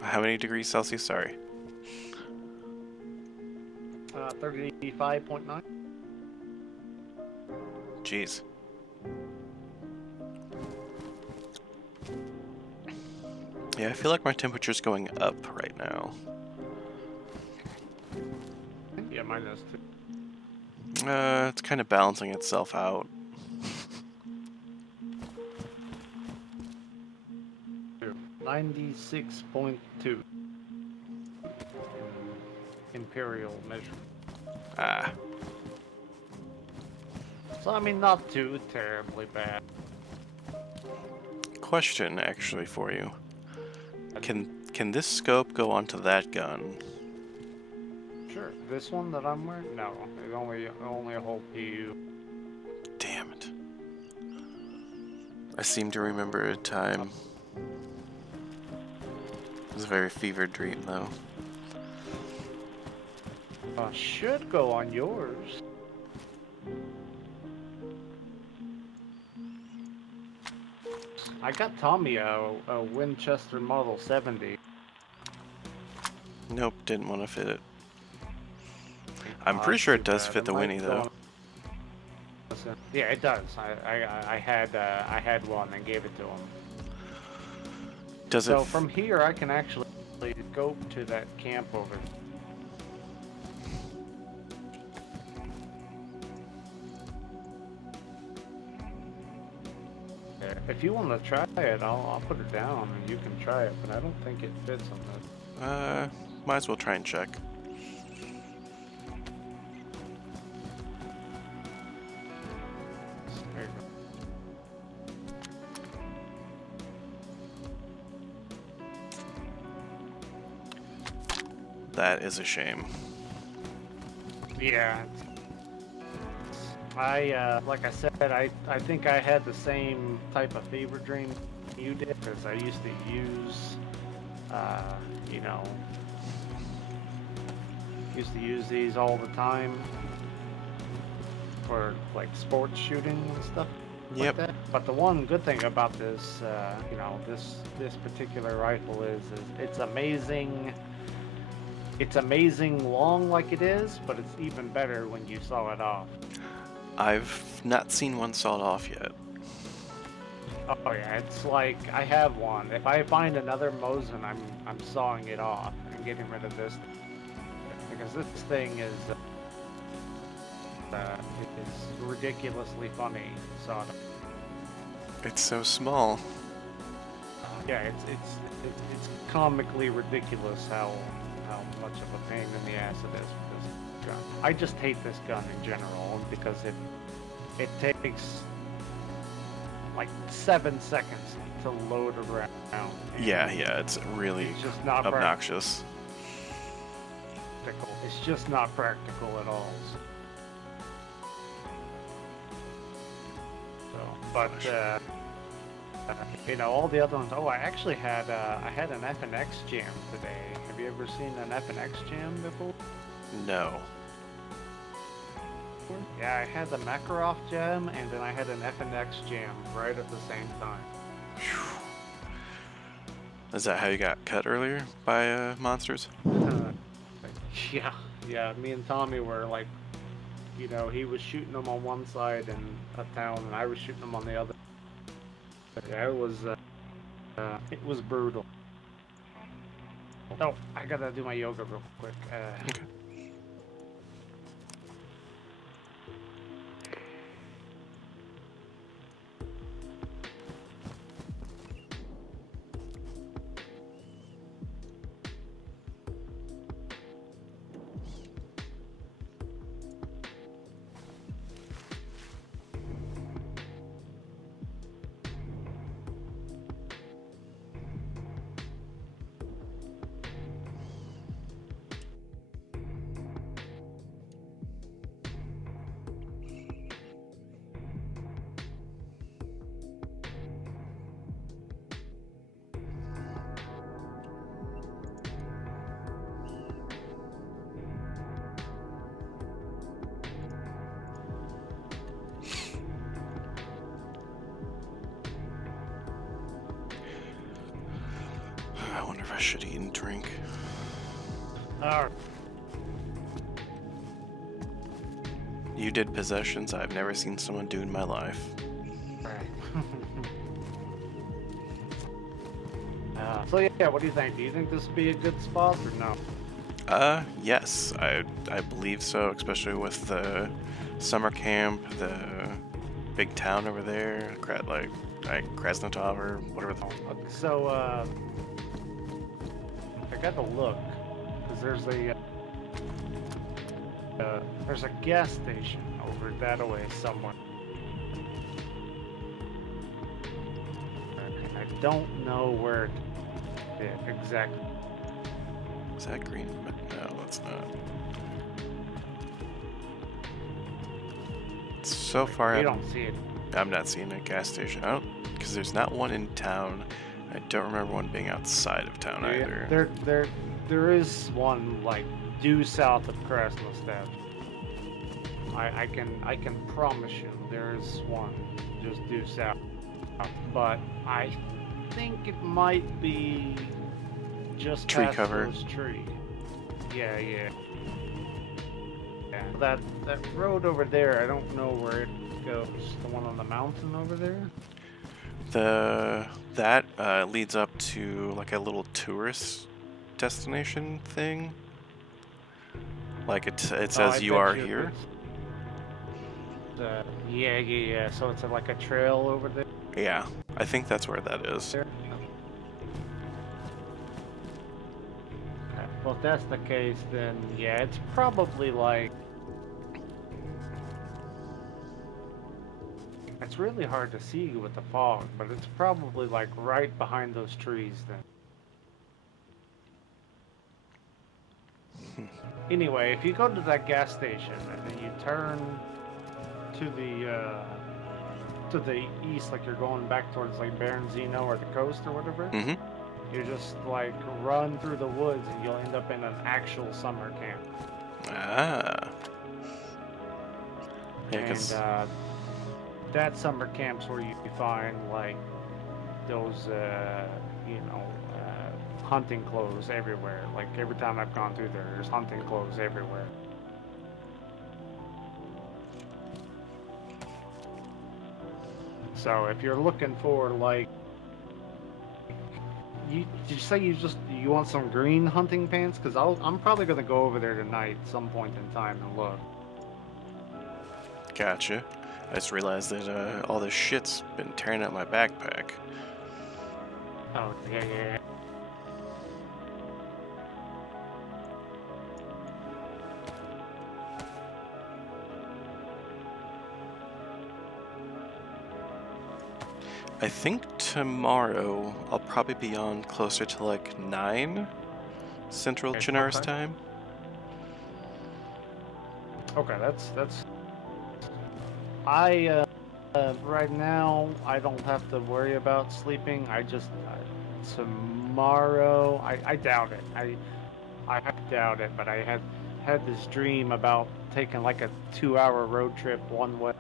How many degrees Celsius? Sorry. 35.9. Jeez. Yeah, I feel like my temperature's going up right now. Yeah, mine is too. It's kind of balancing itself out. 96.2 imperial measurement. Ah. So I mean, not too terribly bad. Question, actually, for you. Can this scope go onto that gun? Sure. This one that I'm wearing? No, it's only a whole PU. Damn it. I seem to remember a time. It was a very fevered dream, though. Should go on yours. I got Tommy a Winchester Model 70. Nope, didn't want to fit it. I'm pretty sure it does fit the Winnie, though. Yeah, it does. I had one and gave it to him. Does so it? From here, I can actually go to that camp over. If you want to try it, I'll put it down and you can try it, but I don't think it fits on that. Might as well try and check. There you go. That is a shame. Yeah. Like I said, I think I had the same type of fever dream you did, because I used to use, these all the time for like sports shooting and stuff. Yep. Like that. But the one good thing about this, this particular rifle is it's amazing. It's amazing long like it is, but it's even better when you saw it off. I've not seen one sawed off yet. Oh yeah, it's like I have one. If I find another Mosin, I'm sawing it off and getting rid of this, because this thing is ridiculously funny sawed off. It's so small. Yeah, it's comically ridiculous how much of a pain in the ass it is with this gun. I just hate this gun in general because it takes like 7 seconds to load around. Yeah, it's really it's just not obnoxious. Practical. It's just not practical at all. So, but all the other ones. Oh, I actually had I had an FNX jam today. Have you ever seen an FNX jam before? No. Yeah, I had the Makarov jam, and then I had an FNX jam right at the same time. Whew. Is that how you got cut earlier by monsters? Yeah. Me and Tommy were like, he was shooting them on one side in a town, and I was shooting them on the other. Yeah, it was brutal. Oh, I gotta do my yoga real quick. Okay. wonder if I should eat and drink. Alright. You did possessions I've never seen someone do in my life. So yeah, what do you think? Do you think this would be a good spot or no? Yes, I believe so, especially with the summer camp, the big town over there, Krasnotov or whatever. Okay, so I got to look because there's a gas station over that way somewhere. And I don't know where exactly. Is that green? No, that's not. So far, You don't see it. I'm not seeing a gas station. I don't, because there's not one in town. I don't remember one being outside of town either. There is one like due south of Krasnostav. I can promise you there is one just due south, but I think it might be just Tree past cover. those trees. Yeah. That road over there, I don't know where it goes. The one on the mountain over there. That leads up to like a little tourist destination thing. Like it says you are here. Yeah. So it's like a trail over there. Yeah, I think that's where that is. Well, if that's the case, then yeah, it's probably like... It's really hard to see with the fog, but it's probably like right behind those trees then. Anyway, if you go to that gas station and then you turn to the east, like you're going back towards like Berenzino or the coast or whatever, you just like run through the woods and you'll end up in an actual summer camp. Ah. Yeah, and that summer camp's where you find like those hunting clothes everywhere. Like every time I've gone through there, there's hunting clothes everywhere. So if you're looking for like, did you say you want some green hunting pants? Because I'm probably gonna go over there tonight at some point in time and look. Gotcha. I just realized that all this shit's been tearing up my backpack. Oh yeah. I think tomorrow I'll probably be on closer to like 9 Central Chernarus time. Okay, that's. Right now I don't have to worry about sleeping. Tomorrow I doubt it. I doubt it, but I had this dream about taking like a 2-hour road trip one way,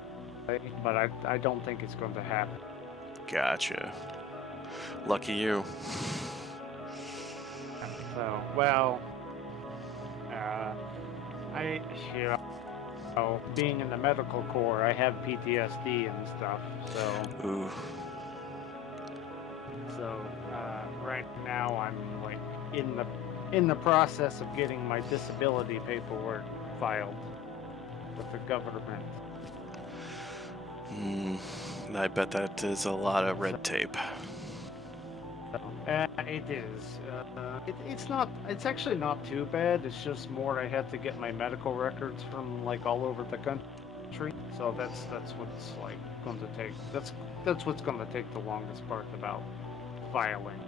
but I don't think it's going to happen. Gotcha. Lucky you. So, well, being in the medical corps, I have PTSD and stuff, so... Ooh. So, right now I'm, like, in the process of getting my disability paperwork filed with the government. I bet that is a lot of red tape. It is. It's actually not too bad. It's just more I had to get my medical records from like all over the country. So that's what's like going to take. That's what's going to take the longest part about filing.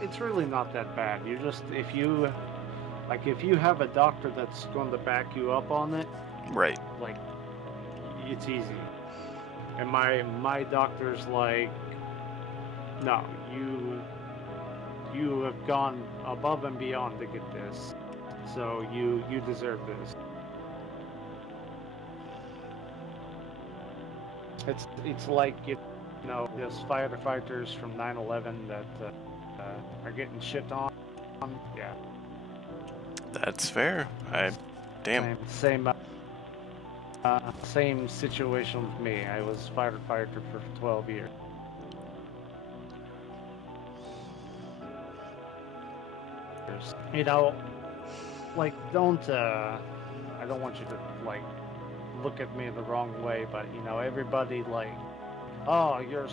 It's really not that bad. You just if you have a doctor that's going to back you up on it, right? Like it's easy. And my doctor's like, no, you have gone above and beyond to get this, so you deserve this. It's like know, just firefighters from 9/11 that are getting shit on. Yeah. That's fair. Damn. Same situation with me. I was firefighter for 12 years. You know, like, I don't want you to, like, look at me the wrong way, but, you know, everybody, like, oh, you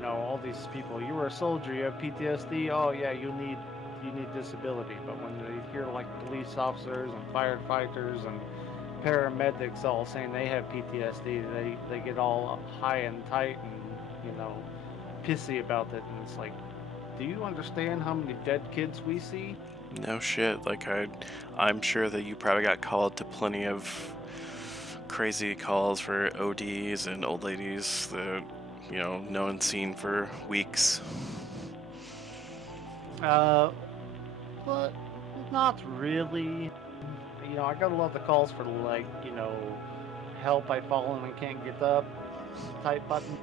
know, all these people, you were a soldier, you have PTSD, oh, yeah, you need disability. But when they hear, like, police officers and firefighters and paramedics all saying they have PTSD, they get all high and tight and, you know, pissy about it. And it's like, do you understand how many dead kids we see? No shit. Like I'm sure that you probably got called to plenty of crazy calls for ODs and old ladies that, you know, no one's seen for weeks. But not really. You know, I got a lot of calls for, like, you know, help, I've fallen and can't get up type buttons.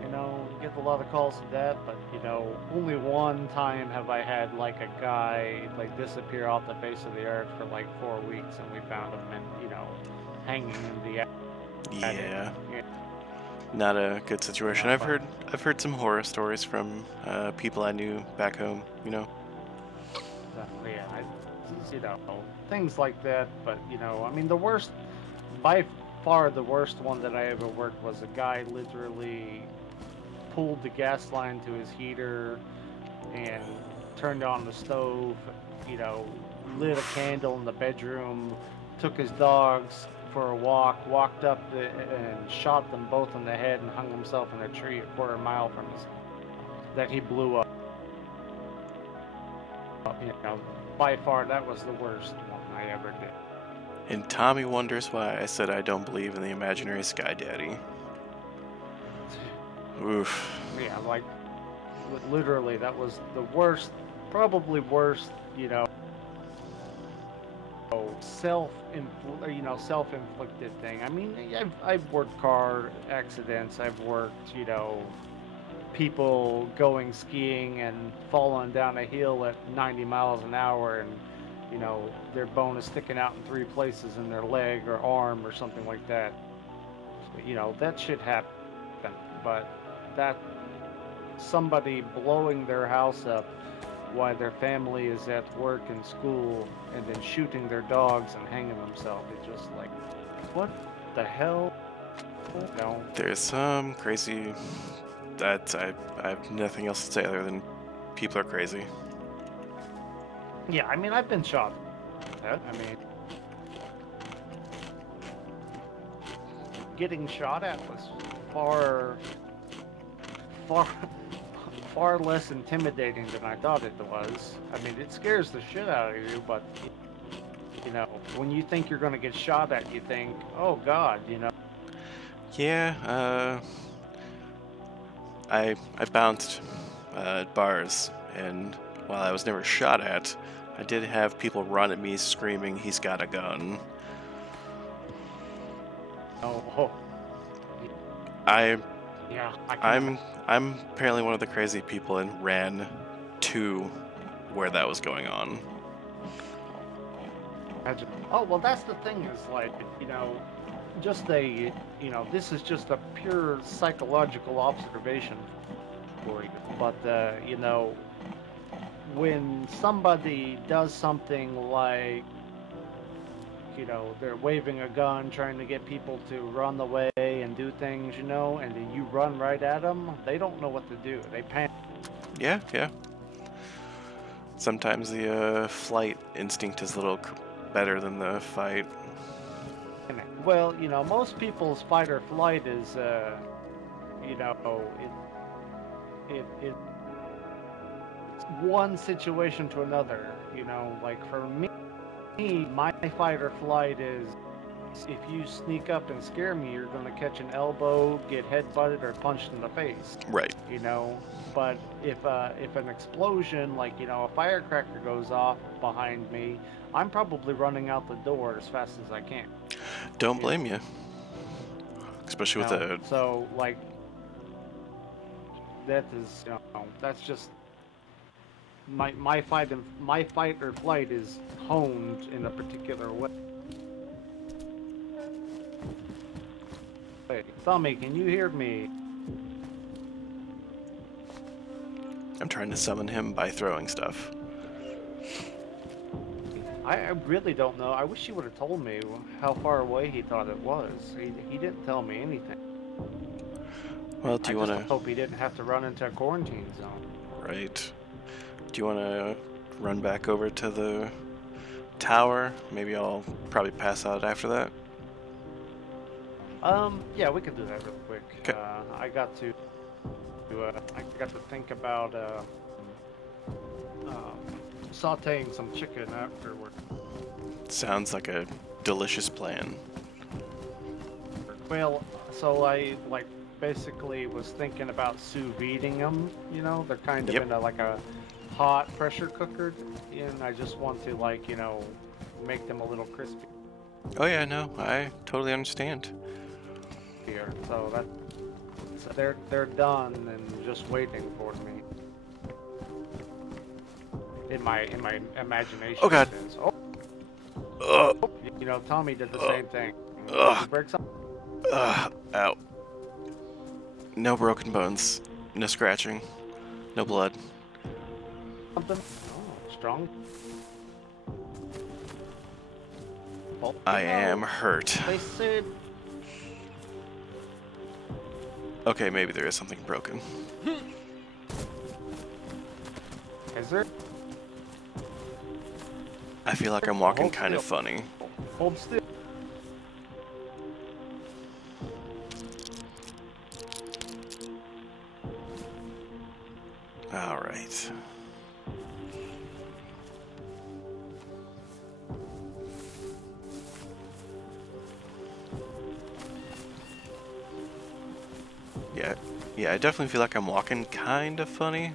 You know, get a lot of calls to that, but, you know, only one time have I had, like, a guy, like, disappear off the face of the earth for, like, 4 weeks, and we found him, and, you know, hanging in the attic. Yeah. Yeah. Not a good situation. No, I've heard some horror stories from people I knew back home, you know. yeah, you know, things like that. But, you know, I mean, by far the worst one that I ever worked was a guy literally pulled the gas line to his heater and turned on the stove, you know, lit a candle in the bedroom, took his dogs for a walk, walked up and shot them both in the head and hung himself in a tree a quarter mile from his that he blew up. You know, by far that was the worst one I ever did. And Tommy wonders why I said I don't believe in the imaginary Sky Daddy. Oof. Yeah, like, literally, that was the worst, probably worst, you know, self-inflicted thing. I mean, I've worked car accidents, I've worked, you know, people going skiing and falling down a hill at 90 miles an hour and, you know, their bone is sticking out in 3 places in their leg or arm or something like that. You know, that shit happened, but that somebody blowing their house up while their family is at work and school and then shooting their dogs and hanging themselves, it's just like, what the hell? No. There's some crazy... I have nothing else to say other than people are crazy. Yeah, I mean, I've been shot. I mean, getting shot at was far less intimidating than I thought it was. I mean, it scares the shit out of you, but, you know, when you think you're going to get shot at, you think, oh God, you know. Yeah, I bounced at bars, and while I was never shot at, I did have people run at me screaming, "He's got a gun." Oh. I'm apparently one of the crazy people and ran to where that was going on. Oh, well, that's the thing is, like, you know, this is just a pure psychological observation for you. But, you know, when somebody does something like, you know, they're waving a gun, trying to get people to run away and do things, you know, and then you run right at them, they don't know what to do. They panic. Yeah. Sometimes the flight instinct is a little better than the fight. Well, you know, most people's fight or flight is, you know, it's one situation to another. You know, like for me, my fight or flight is if you sneak up and scare me, you're going to catch an elbow, get headbutted, or punched in the face. Right. You know, but if an explosion, like, you know, a firecracker goes off behind me, I'm probably running out the door as fast as I can. Don't blame you. especially You with know, a. so like that is, you know, that's just my fight or flight is honed in a particular way. Tommy, can you hear me? I'm trying to summon him by throwing stuff. I really don't know. I wish he would have told me how far away he thought it was. He didn't tell me anything. Well, do I you just want to? hope he didn't have to run into a quarantine zone. Right. Do you want to run back over to the tower? Maybe I'll probably pass out after that. Yeah, we could do that real quick. 'Kay. I got to think about sautéing some chicken afterward. Sounds like a delicious plan. Well, so I like basically was thinking about sous videing them. You know, they're kind of Yep. in like a hot pressure cooker, and I just want to like, you know, make them a little crispy Oh yeah, no, I totally understand. here. So they're done and just waiting for me. In my imagination. Oh, God. It is. Oh, Ugh, you know, Tommy did the same thing. Ugh. You break something? Ow. No broken bones, no scratching, no blood. Oh, strong. Oh, I no. am hurt. They said. Okay, maybe there is something broken. Is there? I feel like I'm walking Hold kind of still. funny. Hold still. All right. Yeah, I definitely feel like I'm walking kind of funny.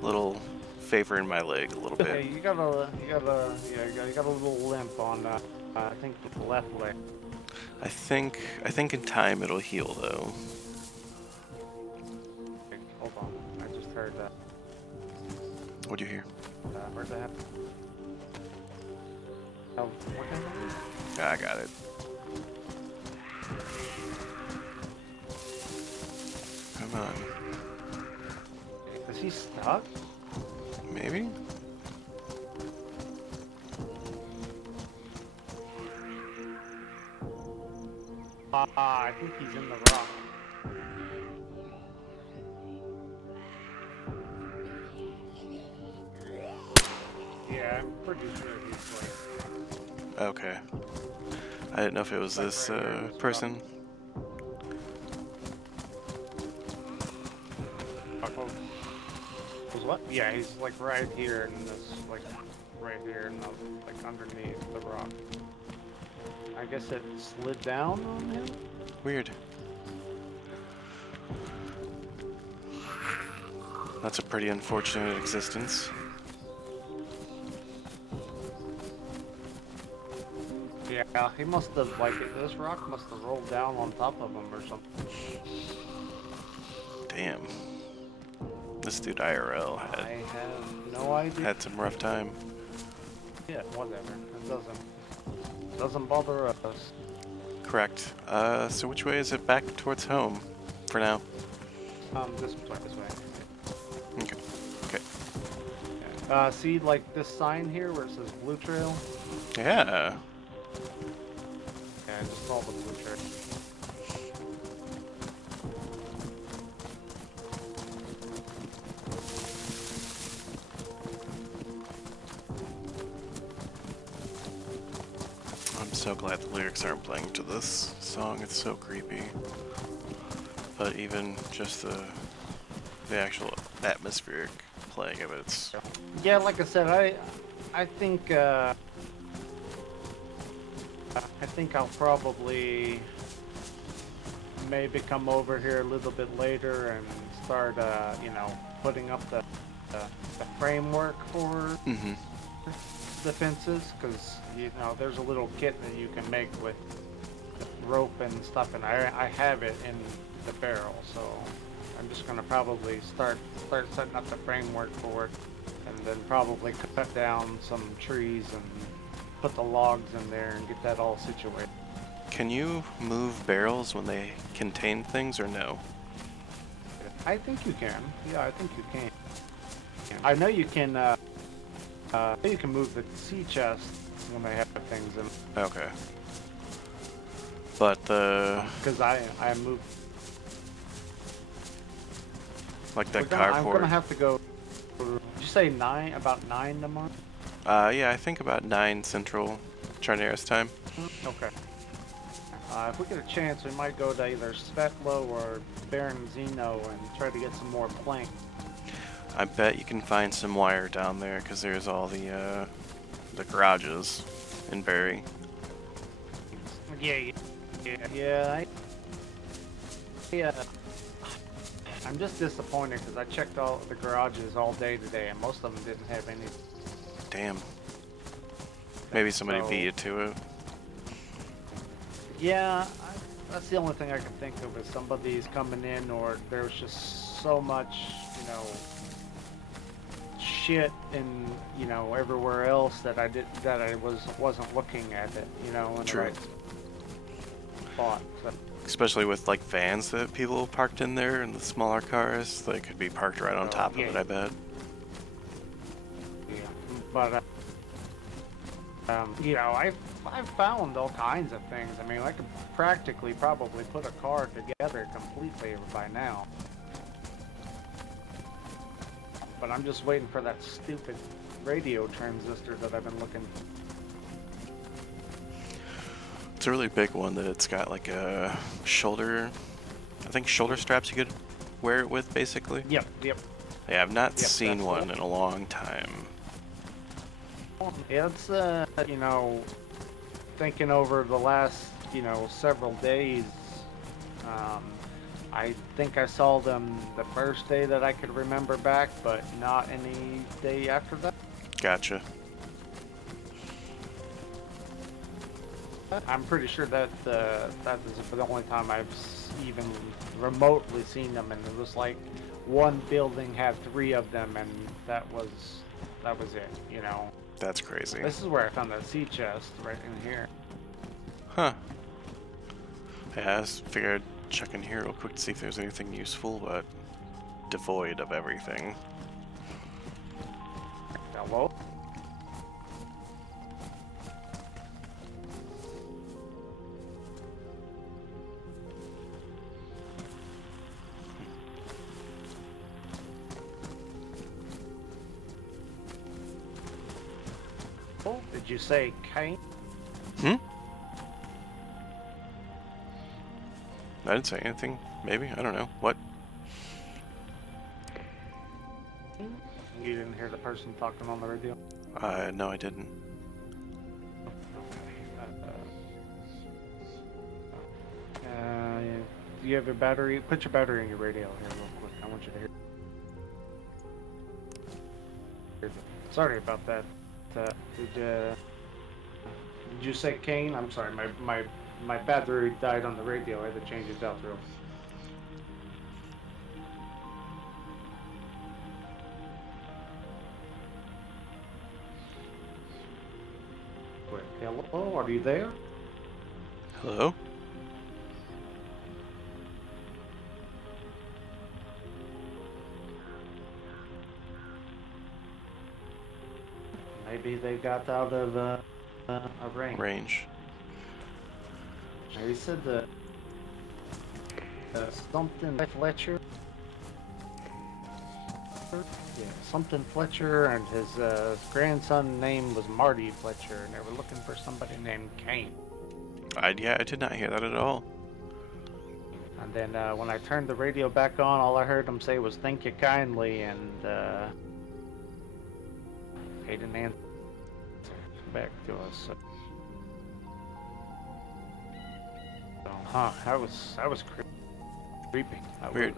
Little favoring my leg a little Yeah, bit. you got a little limp on, I think the left leg. I think in time it'll heal though. Okay, hold on, I just heard that. What'd you hear? Where'd that happen? Oh, what the hell is it? I got it. Come on. Is he stuck? Maybe? I think he's in the rock. Yeah, I'm pretty sure he's like. Okay. I didn't know if it was Like this right here in this person. Was what? Yeah, he's like right here in this, like right here in the, like underneath the rock. I guess it slid down on him. Weird. That's a pretty unfortunate existence. Yeah, he must have, like, this rock must have rolled down on top of him or something. Damn. This dude IRL I have no idea. had some rough time. Yeah, whatever. It doesn't bother us. Correct. So which way is it back towards home for now? This way. Okay. Okay. See, like, this sign here where it says Blue Trail? Yeah. Yeah, I just saw the Blue Trail. I'm so glad the lyrics aren't playing to this song. It's so creepy. But even just the actual atmospheric playing of it's Yeah, like I said, I think I'll probably maybe come over here a little bit later and start, you know, putting up the framework for the fences, because you know there's a little kit that you can make with rope and stuff, and I have it in the barrel, so I'm just gonna probably start setting up the framework for it, and then probably cut down some trees and put the logs in there and get that all situated. Can you move barrels when they contain things or no? I think you can. Yeah, I think you can. I know you can. You can move the sea chest when they have things in. Okay. But the because I moved. like that I'm carport. gonna have to go. Did you say 9? About 9 tomorrow? Yeah, I think about 9 Central Charneris time. Okay. If we get a chance, we might go to either Svetlo or Baron Zeno and try to get some more plank. I bet you can find some wire down there because there's all the garages in Barry. Yeah. I'm just disappointed because I checked all the garages all day today, and most of them didn't have any. Damn. Maybe somebody beat you to it. Yeah, that's the only thing I can think of is somebody's coming in, or there's just so much, you know, shit in, you know, everywhere else that I wasn't looking at it, you know, in the right spot. So. Especially with like vans that people parked in there and the smaller cars, they could be parked right on top of it, I bet. Yeah, but you know, I've found all kinds of things. I mean, I could practically probably put a car together completely by now. But I'm just waiting for that stupid radio transistor that I've been looking for. It's a really big one that it's got like a shoulder, I think shoulder straps you could wear it with basically. Yep. Yeah, I've not seen one in a long time. It's, you know, thinking over the last, you know, several days, I think I saw them the first day that I could remember back, but not any day after that. Gotcha. I'm pretty sure that that is the only time I've even remotely seen them, and it was like one building had 3 of them, and that was it, you know. That's crazy. This is where I found that sea chest, right in here. Huh. Yeah, I just figured I'd check in here real quick to see if there's anything useful, but devoid of everything. Hello? Did you say Kane? I didn't say anything. Maybe? I don't know. What? You didn't hear the person talking on the radio? No, I didn't. Do you have your battery? Put your battery in your radio here real quick. I want you to hear. Sorry about that. Did you say Kane? I'm sorry, my battery died on the radio. I had to change it out real quick. Hello, are you there? Hello? Maybe they got out of range. He said that something Fletcher. Yeah, something Fletcher, and his grandson name was Marty Fletcher, and they were looking for somebody named Kane. Yeah, I did not hear that at all. And then when I turned the radio back on, all I heard him say was "Thank you kindly," and he didn't answer back to us. So, that was creepy. Weird.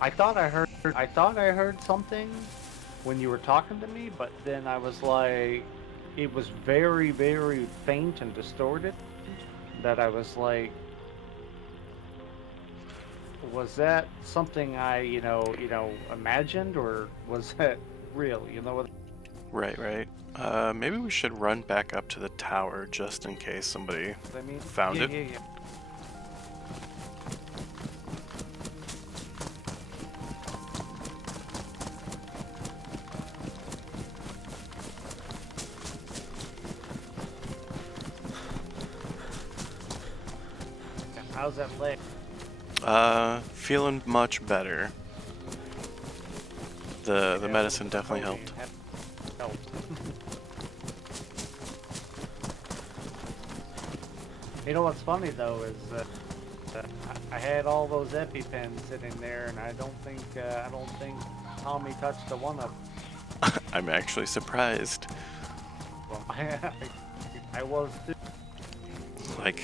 I thought I heard something when you were talking to me, but then I was like, it was very, very faint and distorted. that I was like, was that something I, imagined, or was that real? You know what Right, right. Maybe we should run back up to the tower just in case somebody I mean? found Yeah, it. yeah, yeah. How's that play? Feeling much better. The medicine definitely helped. Helped. You know what's funny though is I had all those EpiPens sitting there, and I don't think Tommy touched the one of I'm actually surprised. them. I was Like,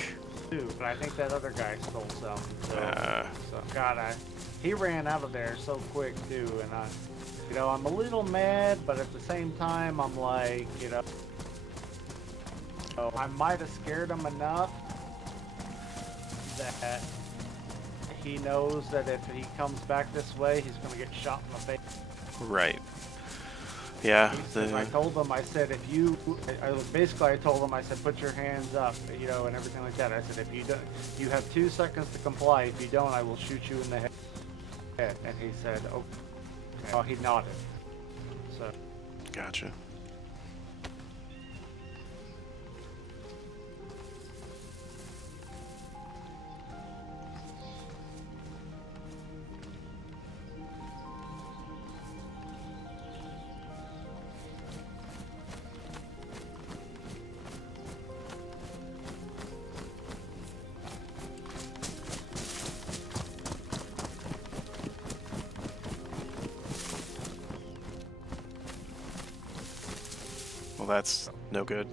too, but I think that other guy stole some. uh, So God, he ran out of there so quick too, and I'm a little mad, but at the same time, I'm like, I might have scared him enough that he knows that if he comes back this way, he's gonna get shot in the face. right. Yeah, I told him, I said, if you, basically I told him, I said, put your hands up, and everything like that. I said, if you don't, you have 2 seconds to comply. If you don't, I will shoot you in the head. And he said, okay. Well, he nodded. So. gotcha. Well, that's no good.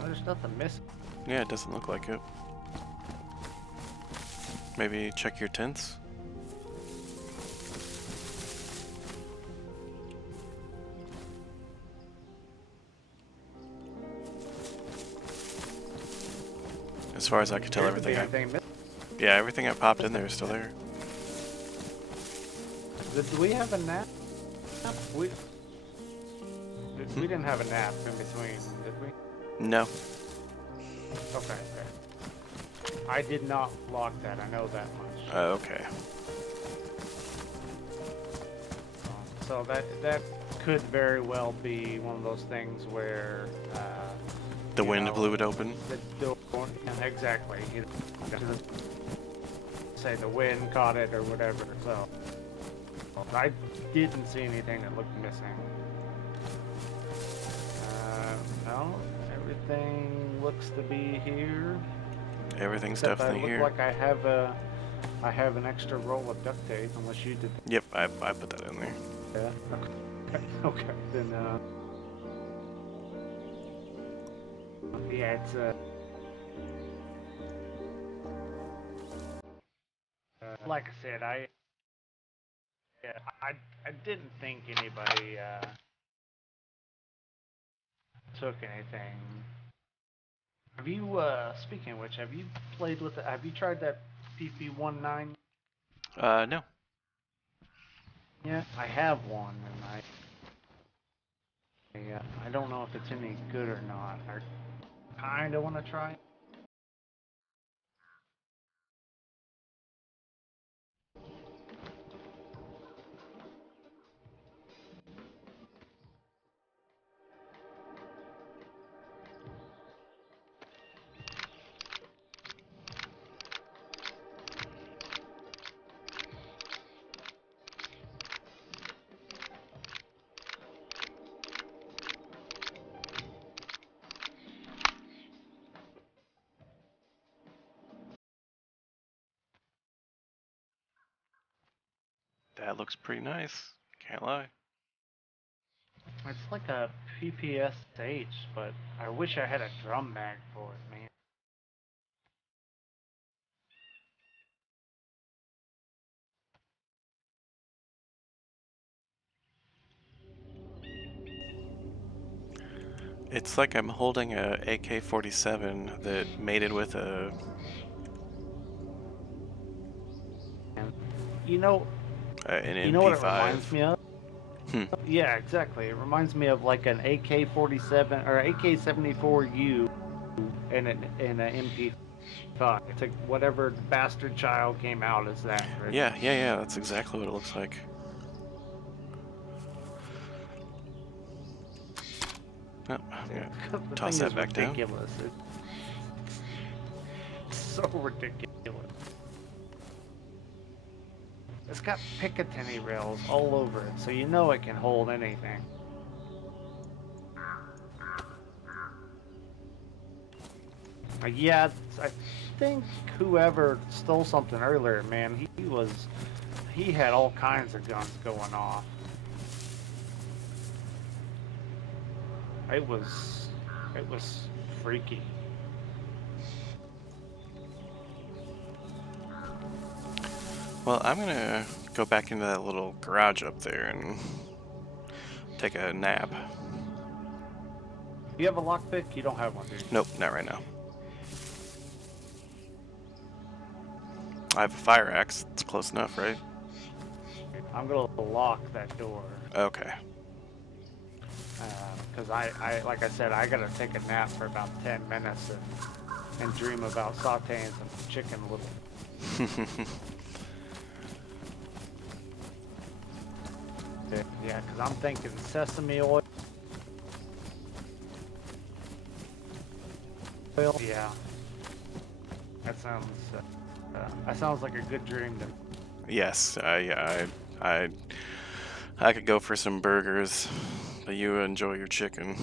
There's nothing missing. Yeah, it doesn't look like it. Maybe check your tents? As far as I can tell, everything I popped in there is still there. Do we have a nap? We didn't have a nap in between, did we? No. Okay. I did not lock that, I know that much. Okay. So that could very well be one of those things where The wind blew it open? Exactly. Say the wind caught it or whatever, so I didn't see anything that looked missing. No, everything looks to be here. Everything's Except definitely here. I look like I have an extra roll of duct tape, unless you did. Yep, I put that in there. Yeah. Okay. Then yeah, it's like I said, I didn't think anybody took anything. Have you speaking of which, have you played with it? Have you tried that PP19? No. Yeah, I have one, and I don't know if it's any good or not. I kinda want to try it. That looks pretty nice. Can't lie. It's like a PPSH, but I wish I had a drum mag for it, man. It's like I'm holding a AK-47 that mated with a... You know, an you know what it MP5. reminds me of? Hmm. Yeah, exactly. It reminds me of like an AK-47 or AK-74U and an MP5. It's like whatever bastard child came out as that. Right? Yeah, that's exactly what it looks like. Oh, I'm gonna The toss thing that is back down. ridiculous. It's so ridiculous. It's got Picatinny rails all over it, so you know it can hold anything. Yeah, I think whoever stole something earlier, man, he had all kinds of guns going off. It was freaky. Well, I'm gonna go back into that little garage up there and take a nap. You have a lockpick? You don't have one, do you? Nope, not right now. I have a fire axe. It's close enough, right? I'm gonna lock that door. Okay. Because like I said, I gotta take a nap for about 10 minutes and dream about sauteing some chicken a little. Yeah, because I'm thinking sesame oil. Yeah, that sounds like a good dream to me. Yes, I could go for some burgers, but you enjoy your chicken.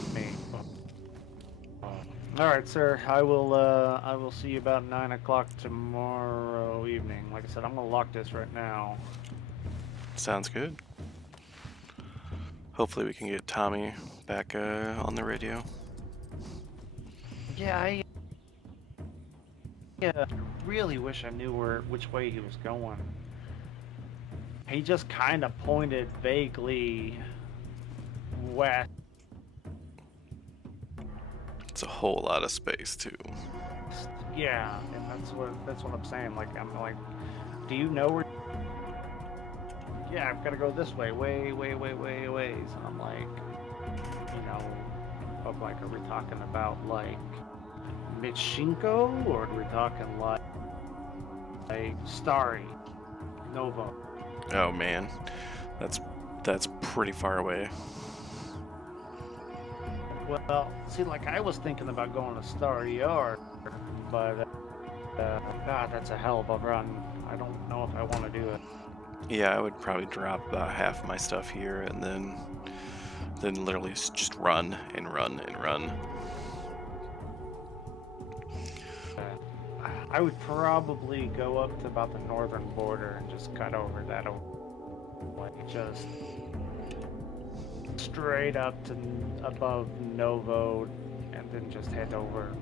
All right, sir. I will see you about 9 o'clock tomorrow evening. Like I said, I'm gonna lock this right now. Sounds good. Hopefully we can get Tommy back on the radio. Yeah, I really wish I knew which way he was going. He just kind of pointed vaguely west. It's a whole lot of space too. Yeah, and that's what I'm saying. Like I'm like, do you know where? Yeah, I've got to go this way, way. So I'm like, you know, like, are we talking about like Michinko, or are we talking like Starry, Novo? Oh man, that's pretty far away. Well, see, like I was thinking about going to Star Yard, but God, that's a hell of a run. I don't know if I want to do it. Yeah, I would probably drop about half my stuff here and then literally just run and run and run. I would probably go up to about the northern border and just cut over that, like just straight up to above Novo, and then just head over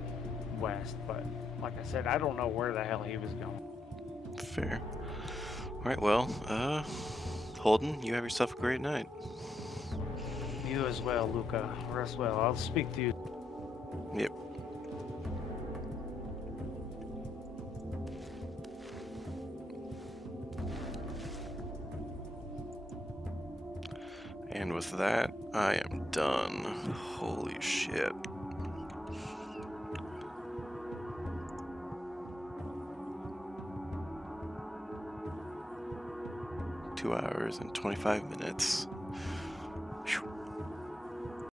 west. But like I said, I don't know where the hell he was going. Fair. Alright, well, Holden, you have yourself a great night. You as well, Luca. Rest well. I'll speak to you. Yep. And with that, I am done. Holy shit. Two hours and 25 minutes.